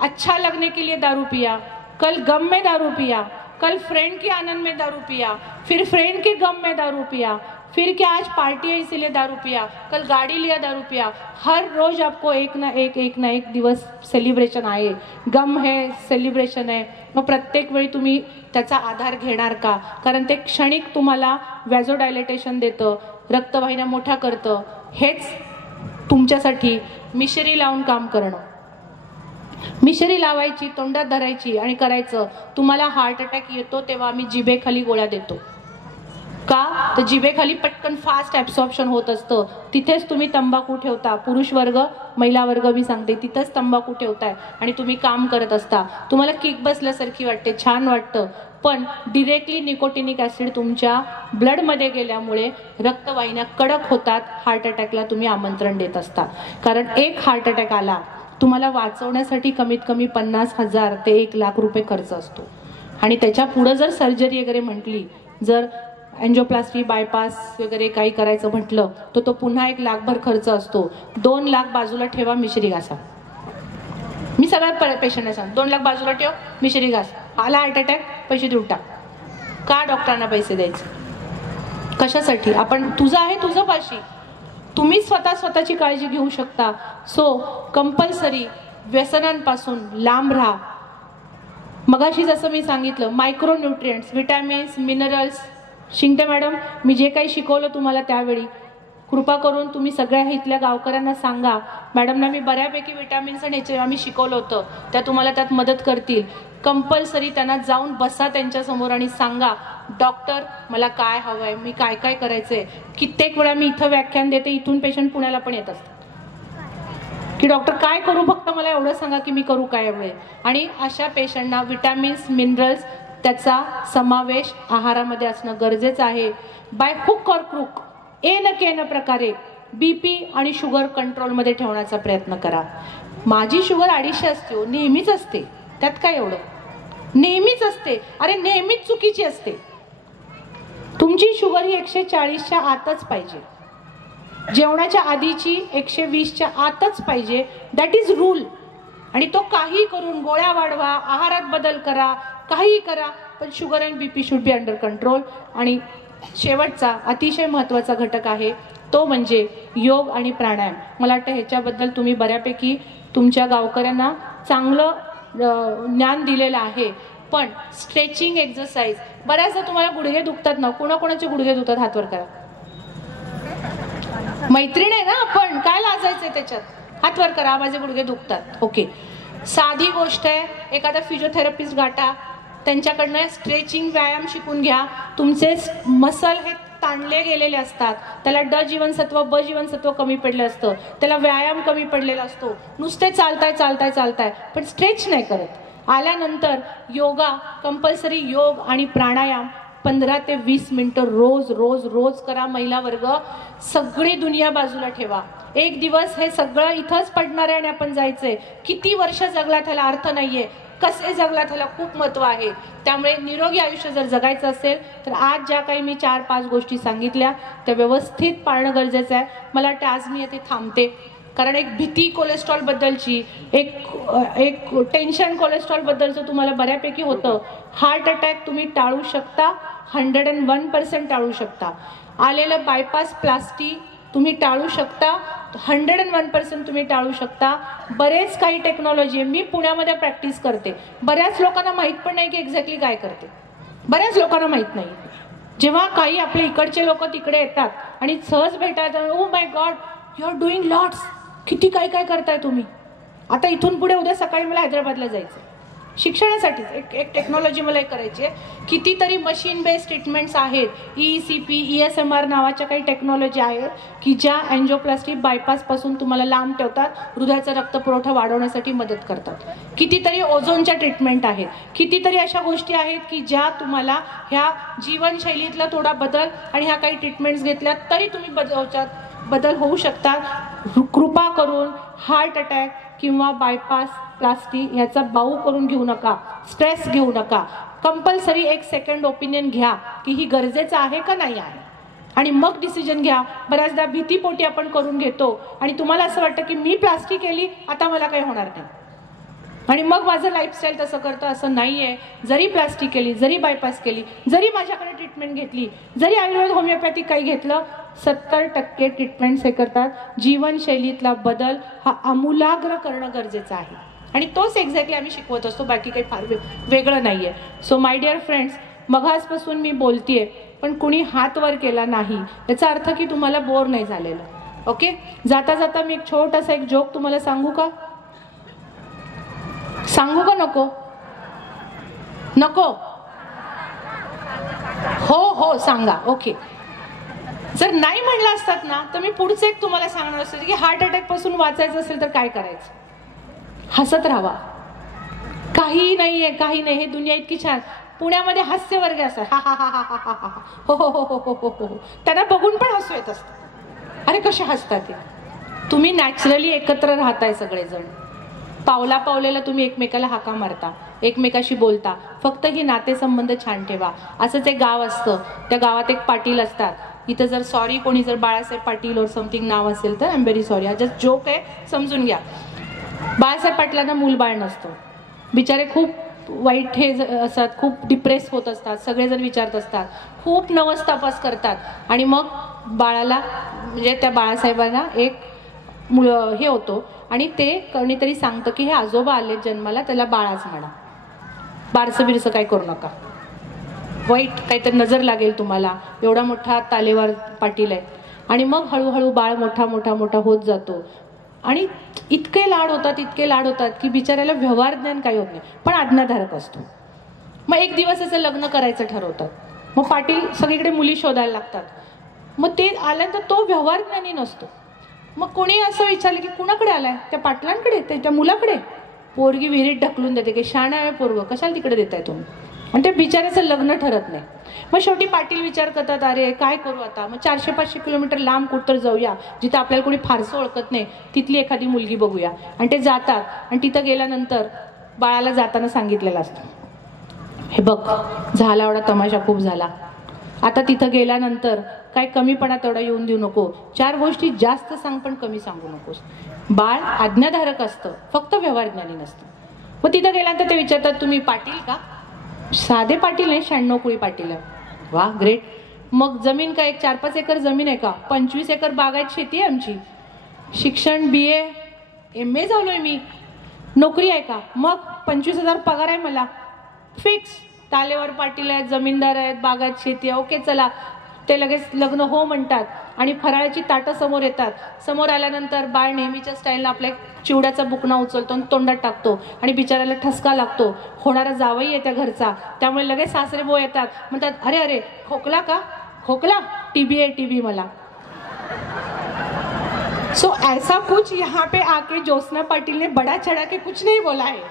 अच्छा लगने के लिए दारू पिया, कल गम में दारू पिया, कल फ्रेंड के आनंद में दारू पिया, फिर फ्रेंड के गम में दारू पिया, फिर क्या आज पार्टी है इसीलिए दारू पिया, कल गाड़ी लिया दारू पिया. हर रोज आपको एक ना एक दिवस सेलिब्रेशन आहे, गम है, सेलिब्रेशन आहे. मग प्रत्येक वेळी तुम्ही त्याचा आधार घेणार का? कारण ते क्षणिक तुम्हाला व्हॅझोडायलेटेशन देतं, रक्तवाहिन्या मोठ्या करतं. हेच तुमच्यासाठी मिशरी लावून काम करणं. मिशरी लावायची, तोंडात धरायची आणि करायचं. तुम्हाला हार्ट अटॅक येतो तेव्हा आम्ही जिभेखाली गोळ्या देतो. का तर जिभेखाली पटकन फास्ट ॲब्सॉर्प्शन होत असतं. तिथेच तुम्ही तंबाखू ठेवता. पुरुष वर्ग, महिला वर्ग मी सांगते, तिथंच तंबाखू ठेवताय आणि तुम्ही काम करत असता. तुम्हाला किक बसल्यासारखी वाटते, छान वाटतं, पण डिरेक्टली निकोटिनिक ॲसिड तुमच्या ब्लडमध्ये गेल्यामुळे रक्तवाहिन्या कडक होतात. हार्ट अटॅकला तुम्ही आमंत्रण देत असता. कारण एक हार्ट अटॅक आला, तुम्हाला वाचवण्यासाठी कमीत कमी 50,000 ते 1,00,000 रुपये खर्च असतो. आणि त्याच्या पुढं जर सर्जरी वगैरे म्हटली, जर एन्जिओप्लास्टी, बायपास वगैरे काही करायचं म्हटलं तर तो पुन्हा 1,00,000 खर्च असतो. 2,00,000 बाजूला ठेवा, मिश्री घासा. मी सगळ्या पेशंटला सांग, 2,00,000 बाजूला ठेव, मिश्री घास. आला हार्ट अटॅक, पैसे देऊन टाक. का डॉक्टरांना पैसे द्यायचे? कशासाठी? आपण तुझं आहे तुझं पाशी, तुम्ही स्वतःची काळजी घेऊ शकता. सो कंपल्सरी व्यसनांपासून लांब राहा. मगाशी जसं मी सांगितलं, मायक्रोन्यूट्रिएंट्स, विटॅमिन्स, मिनरल्स. शिंगटे मॅडम, मी जे काही शिकवलं तुम्हाला त्यावेळी, कृपा करून तुम्ही सगळ्या इथल्या गावकऱ्यांना सांगा, मॅडमना मी बऱ्यापैकी विटॅमिन्स आणि ह्याचे आम्ही शिकवलं होतं, त्या तुम्हाला त्यात मदत करतील. कंपल्सरी त्यांना जाऊन बसा त्यांच्यासमोर आणि सांगा, डॉक्टर मला काय हवं आहे, मी काय काय करायचं आहे. कित्येक वेळा मी इथं व्याख्यान देते, इथून पेशंट पुण्याला पण येत असतात की डॉक्टर काय करू, फक्त मला एवढं सांगा की मी करू काय हवं आहे. आणि अशा पेशंटना विटॅमिन्स, मिनरल्स त्याचा समावेश आहारामध्ये असणं गरजेचं आहे. बाय हुक और क्रूक न के न प्रकारे BP आणि शुगर कंट्रोलमध्ये ठेवण्याचा प्रयत्न करा. माझी शुगर 250 असते हो, नेहमीच असते, त्यात काय एवढं, नेहमीच असते. अरे नेहमीच चुकीची असते. तुमची शुगर ही 140च्या आतच पाहिजे, जेवणाच्या आधीची 120च्या आतच पाहिजे. That is rule. आणि तो काही करून गोळ्या वाढवा, आहारात बदल करा, काही करा, पण sugar and BP should be under control. आणि शेवटचा अतिशय महत्त्वाचा घटक आहे तो म्हणजे योग आणि प्राणायाम. मला वाटतं ह्याच्याबद्दल तुम्ही बऱ्यापैकी तुमच्या गावकऱ्यांना चांगलं ज्ञान दिलेलं आहे. पण स्ट्रेचिंग एक्सरसाइज, बऱ्याचदा तुम्हाला गुडघे दुखतात ना, कोणाकोणाचे गुडघे दुखतात हात वर करा. मैत्रीण आहे ना आपण, काय लाजायचंय त्याच्यात, हात वर करा, माझे गुडघे दुखतात. ओके, साधी गोष्ट आहे. एखादा फिजिओथेरपिस्ट गाठा, त्यांच्याकडनं स्ट्रेचिंग व्यायाम शिकून घ्या. तुमचे मसल हे ताणले गेलेले असतात, त्याला ड जीवनसत्व ब जीवनसत्व कमी पडलं असतं, त्याला व्यायाम कमी पडलेला असतो. नुसते चालताय पण स्ट्रेच नाही करत. आल्यानंतर योगा कंपल्सरी, योग आणि प्राणायाम 15 ते 20 मिनिटं रोज रोज रोज करा. महिला वर्ग, सगळी दुनिया बाजूला ठेवा. एक दिवस हे सगळं इथंच पडणार आहे आणि आपण जायचंय. किती वर्ष जगला त्याला अर्थ नाहीये, कसे जगला त्याला खूप महत्व आहे. त्यामुळे निरोगी आयुष्य जर जगायचं असेल तर आज ज्या काही मी 4-5 गोष्टी सांगितल्या त्या व्यवस्थित पाळणं गरजेचं आहे. मला वाटतं आज मी येथे थांबते, कारण एक भीती कोलेस्ट्रॉल बद्दलची, एक टेन्शन कोलेस्ट्रॉल बद्दलचं तुम्हाला बऱ्यापैकी होतं. हार्ट अटॅक तुम्ही टाळू शकता, 101% टाळू शकता. आलेलं बायपास प्लास्टिक तुम्ही टाळू शकता, 101% तुम्ही टाळू शकता. बरेच काही टेक्नॉलॉजी आहे. मी पुण्यामध्ये प्रॅक्टिस करते. बऱ्याच लोकांना माहीत पण नाही की एक्झॅक्टली काय करते, बऱ्याच लोकांना माहीत नाही. जेव्हा काही आपले इकडचे लोक तिकडे येतात आणि सहज भेटायला, oh my God, you are doing lots, किती काय काय करताय तुम्ही. आता इथून पुढे उद्या सकाळी मला हैदराबादला जायचं शिक्षणासाठीच. एक टेक्नॉलॉजी मला एक करायची आहे. कितीतरी मशीन बेस्ड ट्रीटमेंट्स आहेत, ECP ESMR नावाच्या काही टेक्नॉलॉजी आहेत की ज्या अँजिओप्लास्टी बायपासपासून तुम्हाला लांब ठेवतात, हृदयाचा रक्तपुरवठा वाढवण्यासाठी मदत करतात. कितीतरी ओझोनच्या ट्रीटमेंट आहेत. कितीतरी अशा गोष्टी आहेत की ज्या तुम्हाला ह्या जीवनशैलीतला थोडा बदल आणि ह्या काही ट्रीटमेंट्स घेतल्या तरी तुम्ही बदल होऊ शकतात. कृपा करून हार्ट अटॅक किंवा बायपास प्लास्टिक ह्याचा बाऊ करून घेऊ नका, स्ट्रेस घेऊ नका. कंपल्सरी एक सेकंड ओपिनियन घ्या की ही गरजेचं आहे का नाही आहे, आणि मग डिसिजन घ्या. बऱ्याचदा भीतीपोटी आपण करून घेतो आणि तुम्हाला असं वाटतं की मी प्लास्टिक केली आता मला काही होणार नाही आणि मग माझं लाईफस्टाईल तसं करतं. असं नाही आहे. जरी प्लास्टिक केली, जरी बायपास केली, जरी माझ्याकडे ट्रीटमेंट घेतली, जरी आयुर्वेद होमिओपॅथिक काही घेतलं, 70% ट्रीटमेंट्स हे करतात. जीवनशैलीतला बदल हा आमूलाग्र करणं गरजेचं आहे आणि तोच एक्झॅक्टली आम्ही शिकवत असतो, बाकी काही फार वेगळं नाही आहे. सो माय डिअर फ्रेंड्स, मघासपासून मी बोलतीये पण कुणी हात वर केला नाही याचा अर्थ की तुम्हाला बोर नाही झालेलं. ओके, जाता जाता मी एक छोटासा एक जोक तुम्हाला सांगू का? सांगू का नको? नको? हो सांगा. ओके, जर नाही म्हणलं असतात ना तर मी पुढचं एक तुम्हाला सांगणार असते की हार्ट अटॅक पासून वाचायचं असेल तर काय करायचं? हसत राहावा. काही नाहीये, काही नाही. हे दुनिया इतकी छान. पुण्यामध्ये हास्य वर्ग असतात, हा हा हा हा हा हा हा, हो हो हो हो हो हो, त्यांना बघून पण हसू येत असतं. अरे कसे हसतात ते. तुम्ही नॅचरली एकत्र राहताय सगळेजण, पावला पावलेला तुम्ही एकमेकाला हाका मारता, एकमेकाशी बोलता. फक्त ही नातेसंबंध छान ठेवा. असंच एक गाव असतं, त्या गावात एक पाटील असतात. इथं जर सॉरी कोणी जर बाळासाहेब पाटील और समथिंग नाव असेल तर आय एम व्हेरी सॉरी, हा जस्ट जोक आहे, समजून घ्या. बाळासाहेब पाटलांना मूलबाळ नसतं, बिचारे खूप वाईट हे असतात, खूप डिप्रेस होत असतात, सगळेजण विचारत असतात, खूप नवस तपास करतात आणि मग बाळाला म्हणजे त्या बाळासाहेबांना एक हे होतो आणि ते कोणीतरी सांगतं की हे आजोबा आले जन्माला, त्याला बाळाच म्हणा, बारसं बिरसं काय करू नका, वाईट काहीतरी नजर लागेल तुम्हाला. एवढा मोठा तालेवार पाटील आहे. आणि मग हळूहळू बाळ मोठा मोठा मोठा होत जातो आणि इतके लाड होतात की बिचाऱ्याला व्यवहार ज्ञान काही होत नाही, पण आज्ञाधारक असतो. मग एक दिवस असं लग्न करायचं ठरवतात. मग पाटील सगळीकडे मुली शोधायला लागतात. मग ते आल्यानंतर तो व्यवहार ज्ञानी नसतो. मग कोणी असं विचारलं की कुणाकडे आलाय? त्या पाटलांकडे, त्या मुलाकडे. पोरगी विहिरीत ढकलून देते की शाणा आहे पोरग, कशाला तिकडे देताय तुम्ही. आणि ते बिचाऱ्याचं लग्न ठरत नाही. मग शेवटी पाटील विचार करतात, अरे काय करू आता, मग 400-500 किलोमीटर लांब कुठं जाऊया जिथं आपल्याला कोणी फारसं ओळखत नाही, तिथली एखादी मुलगी बघूया. आणि ते जातात आणि तिथं गेल्यानंतर बाळाला जाताना सांगितलेलं असतं, हे बघ झाला एवढा तमाशा खूप झाला, आता तिथं गेल्यानंतर काय कमीपणा तेवढा येऊन देऊ नको, 4 गोष्टी जास्त सांग पण कमी सांगू नकोस. बाळ आज्ञाधारक असतं, फक्त व्यवहारज्ञानी नसतं. मग तिथं गेल्यानंतर ते विचारतात, तुम्ही पाटील का? साधे पाटील नाही, 96 कुळी पाटील आहे. वा ग्रेट. मग जमीन का एक 4-5 एकर जमीन आहे का? 25 एकर बागायत शेती आहे आमची. शिक्षण BA MA झालोय मी. नोकरी आहे का? मग 25,000 पगार आहे मला फिक्स. तालेवर पाटील आहेत, जमीनदार आहेत, बागायत शेती आहे. ओके चला. ते लगेच लग्न हो म्हणतात आणि फराळाची ताटं समोर येतात. समोर आल्यानंतर बाळ नेहमीच्या स्टाईलनं आपल्या चिवड्याचा बुकना उचलतो आणि तोंडात टाकतो आणि बिचाऱ्याला ठसका लागतो. होणारा जावई आहे त्या घरचा, त्यामुळे लगेच सासरे बो येतात, म्हणतात, अरे अरे खोकला का? खोकला? TB आहे, TB मला. सो ऐसा कुछ यहाँ पे आके ज्योत्सना पाटील ने बड़ा चढ़ा के कुछ नहीं बोला है.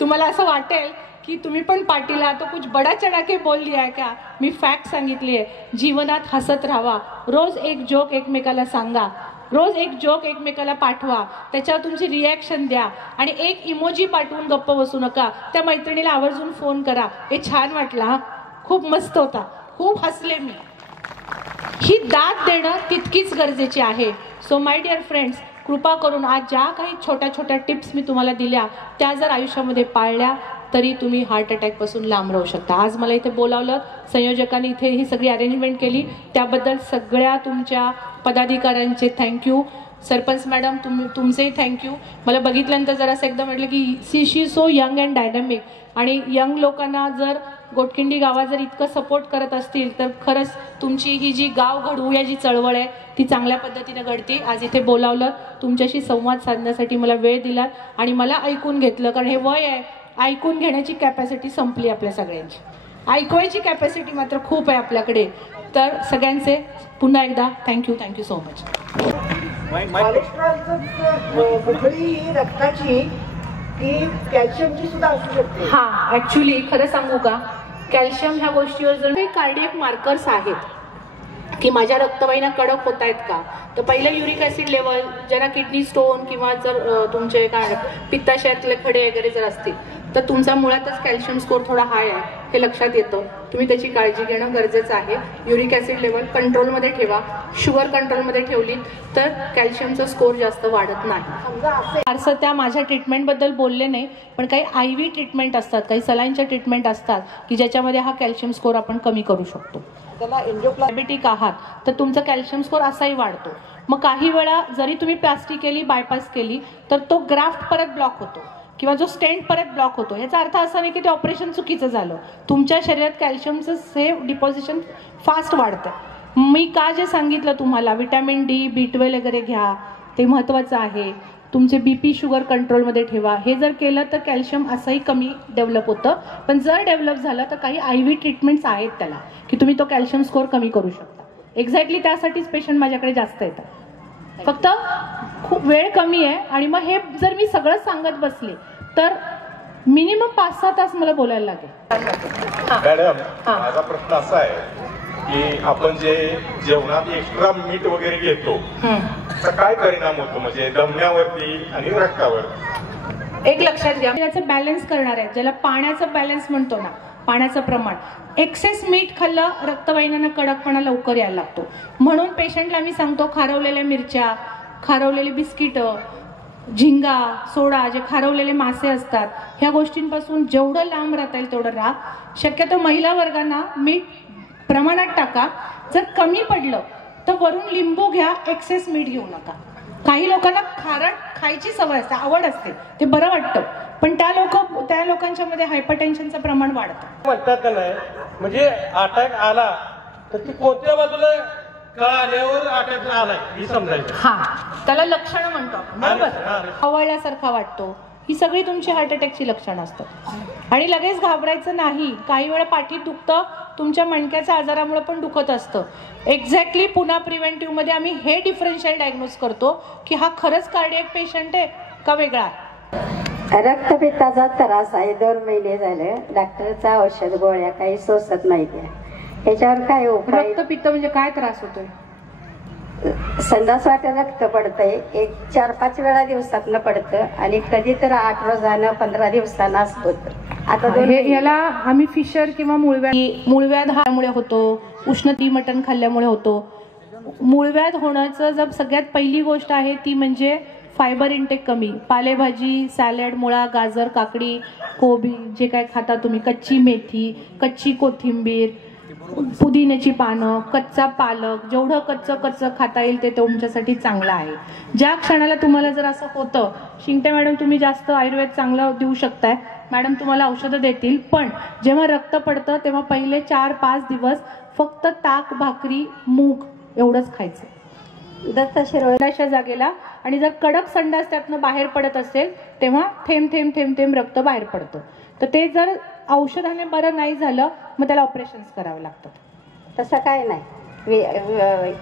तुम्हाला असं वाटेल की तुम्ही पण पाटील आहात, तो कुछ बड़ा चढ़ा के बोल लिया है क्या? मी फॅक्ट सांगितली आहे. जीवनात हसत राहावा, रोज एक जोक एकमेकाला सांगा, रोज एक जोक एकमेकाला पाठवा, त्याच्यावर तुमची रिॲक्शन द्या आणि एक इमोजी पाठवून गप्प बसू नका. त्या मैत्रिणीला आवर्जून फोन करा, हे छान वाटला हा, खूप मस्त होता, खूप हसले मी. ही दाद देणं तितकीच गरजेची आहे. सो माय डिअर फ्रेंड्स, कृपा करून आज ज्या काही छोट्या छोट्या टिप्स मी तुम्हाला दिल्या त्या जर आयुष्यामध्ये पाळल्या तरी तुम्ही हार्ट अटॅकपासून लांब राहू शकता. आज मला इथे बोलावलं, संयोजकांनी इथे ही सगळी अरेंजमेंट केली, त्याबद्दल सगळ्या तुमच्या पदाधिकाऱ्यांचे थँक्यू. सरपंच मॅडम तुमचेही थँक्यू. मला बघितल्यानंतर जरासं एकदम म्हटलं की she so young and dynamic. आणि यंग लोकांना जर गोटखिंडी गावात जर इतकं सपोर्ट करत असतील तर खरंच तुमची ही जी गाव घडवूया जी चळवळ आहे ती चांगल्या पद्धतीने घडते. आज इथे बोलावलं, तुमच्याशी संवाद साधण्यासाठी मला वेळ दिला आणि मला ऐकून घेतलं, कारण हे वय आहे, ऐकून घेण्याची कॅपॅसिटी संपली आपल्या सगळ्यांची, ऐकवायची कॅपॅसिटी मात्र खूप आहे आपल्याकडे. तर सगळ्यांचे पुन्हा एकदा थँक्यू सो मच. रक्ताची की कॅल्शियमची सुद्धा असू शकते. हा, ऍक्च्युली खरं सांगू का, कॅल्शियम ह्या गोष्टीवर जर काही कार्डियक मार्कर्स आहेत की माझ्या रक्तवाहिन्या कडक होत आहेत का, तर पहिलं युरिक ॲसिड लेवल, ज्यांना किडनी स्टोन किंवा जर तुमचे काय पित्ताशयातले खडे वगैरे जर असतील तर तुमचा मुळातच कॅल्शियम स्कोर थोडा हाय आहे हे लक्षात येतं. तुम्ही त्याची काळजी घेणं गरजेचं आहे. युरिक ॲसिड लेवल कंट्रोलमध्ये ठेवा. शुगर कंट्रोलमध्ये ठेवली तर कॅल्शियमचा स्कोर जास्त वाढत नाही. फारसं त्या माझ्या ट्रीटमेंटबद्दल बोलले नाही, पण काही IV ट्रीटमेंट असतात, काही सलाईनच्या ट्रीटमेंट असतात की ज्याच्यामध्ये हा कॅल्शियम स्कोर आपण कमी करू शकतो. डायबेटिक आहात तर तुमचा कॅल्शियम स्कोर असाही वाढतो. मग काही वेळा जरी तुम्ही प्लास्टिक केली, बायपास केली तर तो ग्राफ्ट परत ब्लॉक होतो किंवा जो स्टेंट परत ब्लॉक होतो. याचा अर्थ असा नाही की ते ऑपरेशन चुकीचं झालं, तुमच्या शरीरात कॅल्शियमचं सेव्ह डिपॉझिशन फास्ट वाढतं. मी का जे सांगितलं तुम्हाला, विटॅमिन D, B12 वगैरे घ्या, ते महत्त्वाचं आहे. तुमचे BP शुगर कंट्रोलमध्ये ठेवा. हे जर केलं तर कॅल्शियम असंही कमी डेव्हलप होतं. पण जर डेव्हलप झालं तर काही IV ट्रीटमेंट्स आहेत त्याला की तुम्ही तो कॅल्शियम स्कोर कमी करू शकता. एक्झॅक्टली त्यासाठीच पेशंट माझ्याकडे जास्त येतात. फक्त खूप वेळ कमी आहे आणि मग हे जर मी सगळं सांगत बसले तर मिनिमम 5-6 तास मला बोलायला लागेल. मॅडम, माझा प्रश्न असा आहे की आपण जे जेवणात एक्स्ट्रा मीठ वगैरे घेतो त्याचा काय परिणाम होतो, म्हणजे दमण्यावरती आणि रक्तावर? एक लक्षात घ्या, याचं बॅलन्स करणार आहे, ज्याला पाण्याचं बॅलन्स म्हणतो ना, पाण्याचं प्रमाण. एक्सेस मीठ खाल्लं रक्तवाहिन्यांना कडकपणा लवकर यायला लागतो. म्हणून पेशंटला मी सांगतो, खारवलेल्या मिरच्या, खारवलेली बिस्किटं, झिंगा, सोडा, जे खारवलेले मासे असतात, ह्या गोष्टींपासून जेवढं लांब राहता येईल तेवढं राहा. शक्यतो महिला वर्गांना मीठ प्रमाणात टाका. जर कमी पडलं तर वरून लिंबू घ्या, एक्सेस मीठ घेऊ नका. काही लोकांना खारट खायची सवय असते, आवड असते, ते बरं वाटतं, पण त्या लोकांच्या मध्ये हायपरटेन्शनचं प्रमाण वाढतं. म्हणतात का नाही, म्हणजे अटॅक आला तर ती कोणत्या बाजूला आल्यावर अटॅक आलाय ही समजायचं. हा, त्याला लक्षणं म्हणतो आपण, बरोबर. खवळल्यासारखा वाटतो, ही सगळी तुमची हार्ट अटॅकची लक्षणं असतात. आणि लगेच घाबरायचं नाही. काही वेळा पाठीत दुखतं, तुमच्या मणक्याच्या आजारामुळे पण दुखत असतं. एक्झॅक्टली पुन्हा प्रिव्हेंटिव्ह मध्ये आम्ही हे डिफरन्शियल डायग्नोज करतो की हा खरंच कार्डियक पेशंट आहे का वेगळा आहे. रक्तपित्ताचा त्रास आहे, 2 महिने झाले. डॉक्टरचा औषध गोळ्या काही सोसत नाही त्या. त्याच्यावर काय उपाय? रक्तपित्त म्हणजे काय त्रास होतोय? संडास वाट्या रक्त पडतंय, एक 4-5 वेळा दिवसातनं पडतं आणि कधी तर 8 रोजानं 15 दिवसांनाच होतं. आता याला आम्ही फिशर किंवा मूळव्याध हामुळे होतो, उष्णती मटण खाल्ल्यामुळे होतो. मूळव्याध होण्याचं जर सगळ्यात पहिली गोष्ट आहे ती म्हणजे फायबर इंटेक कमी. पालेभाजी, सॅलड, मुळा, गाजर, काकडी, कोबी जे काय खाता तुम्ही, कच्ची मेथी, कच्ची कोथिंबीर, पुदिन्याची पानं, कच्चा पालक, जेवढं कच्चं खाता येईल ते तुमच्यासाठी चांगलं आहे. ज्या क्षणाला तुम्हाला जर असं होतं, शिंगटे मॅडम तुम्ही जास्त आयुर्वेद चांगलं देऊ शकताय, मॅडम तुम्हाला औषधं देतील, पण जेव्हा रक्त पडतं तेव्हा पहिले 4-5 दिवस फक्त ताक, भाकरी, मूग एवढंच खायचं दत्ताशिरोच्या जागेला. आणि जर कडक संडास त्यातनं बाहेर पडत असेल तेव्हा थेंब थेंब थेंब थेंब रक्त बाहेर पडतं. तर ते जर औषधाने बरं नाही झालं मग त्याला ऑपरेशन्स करावं लागतात. तसं काय नाही.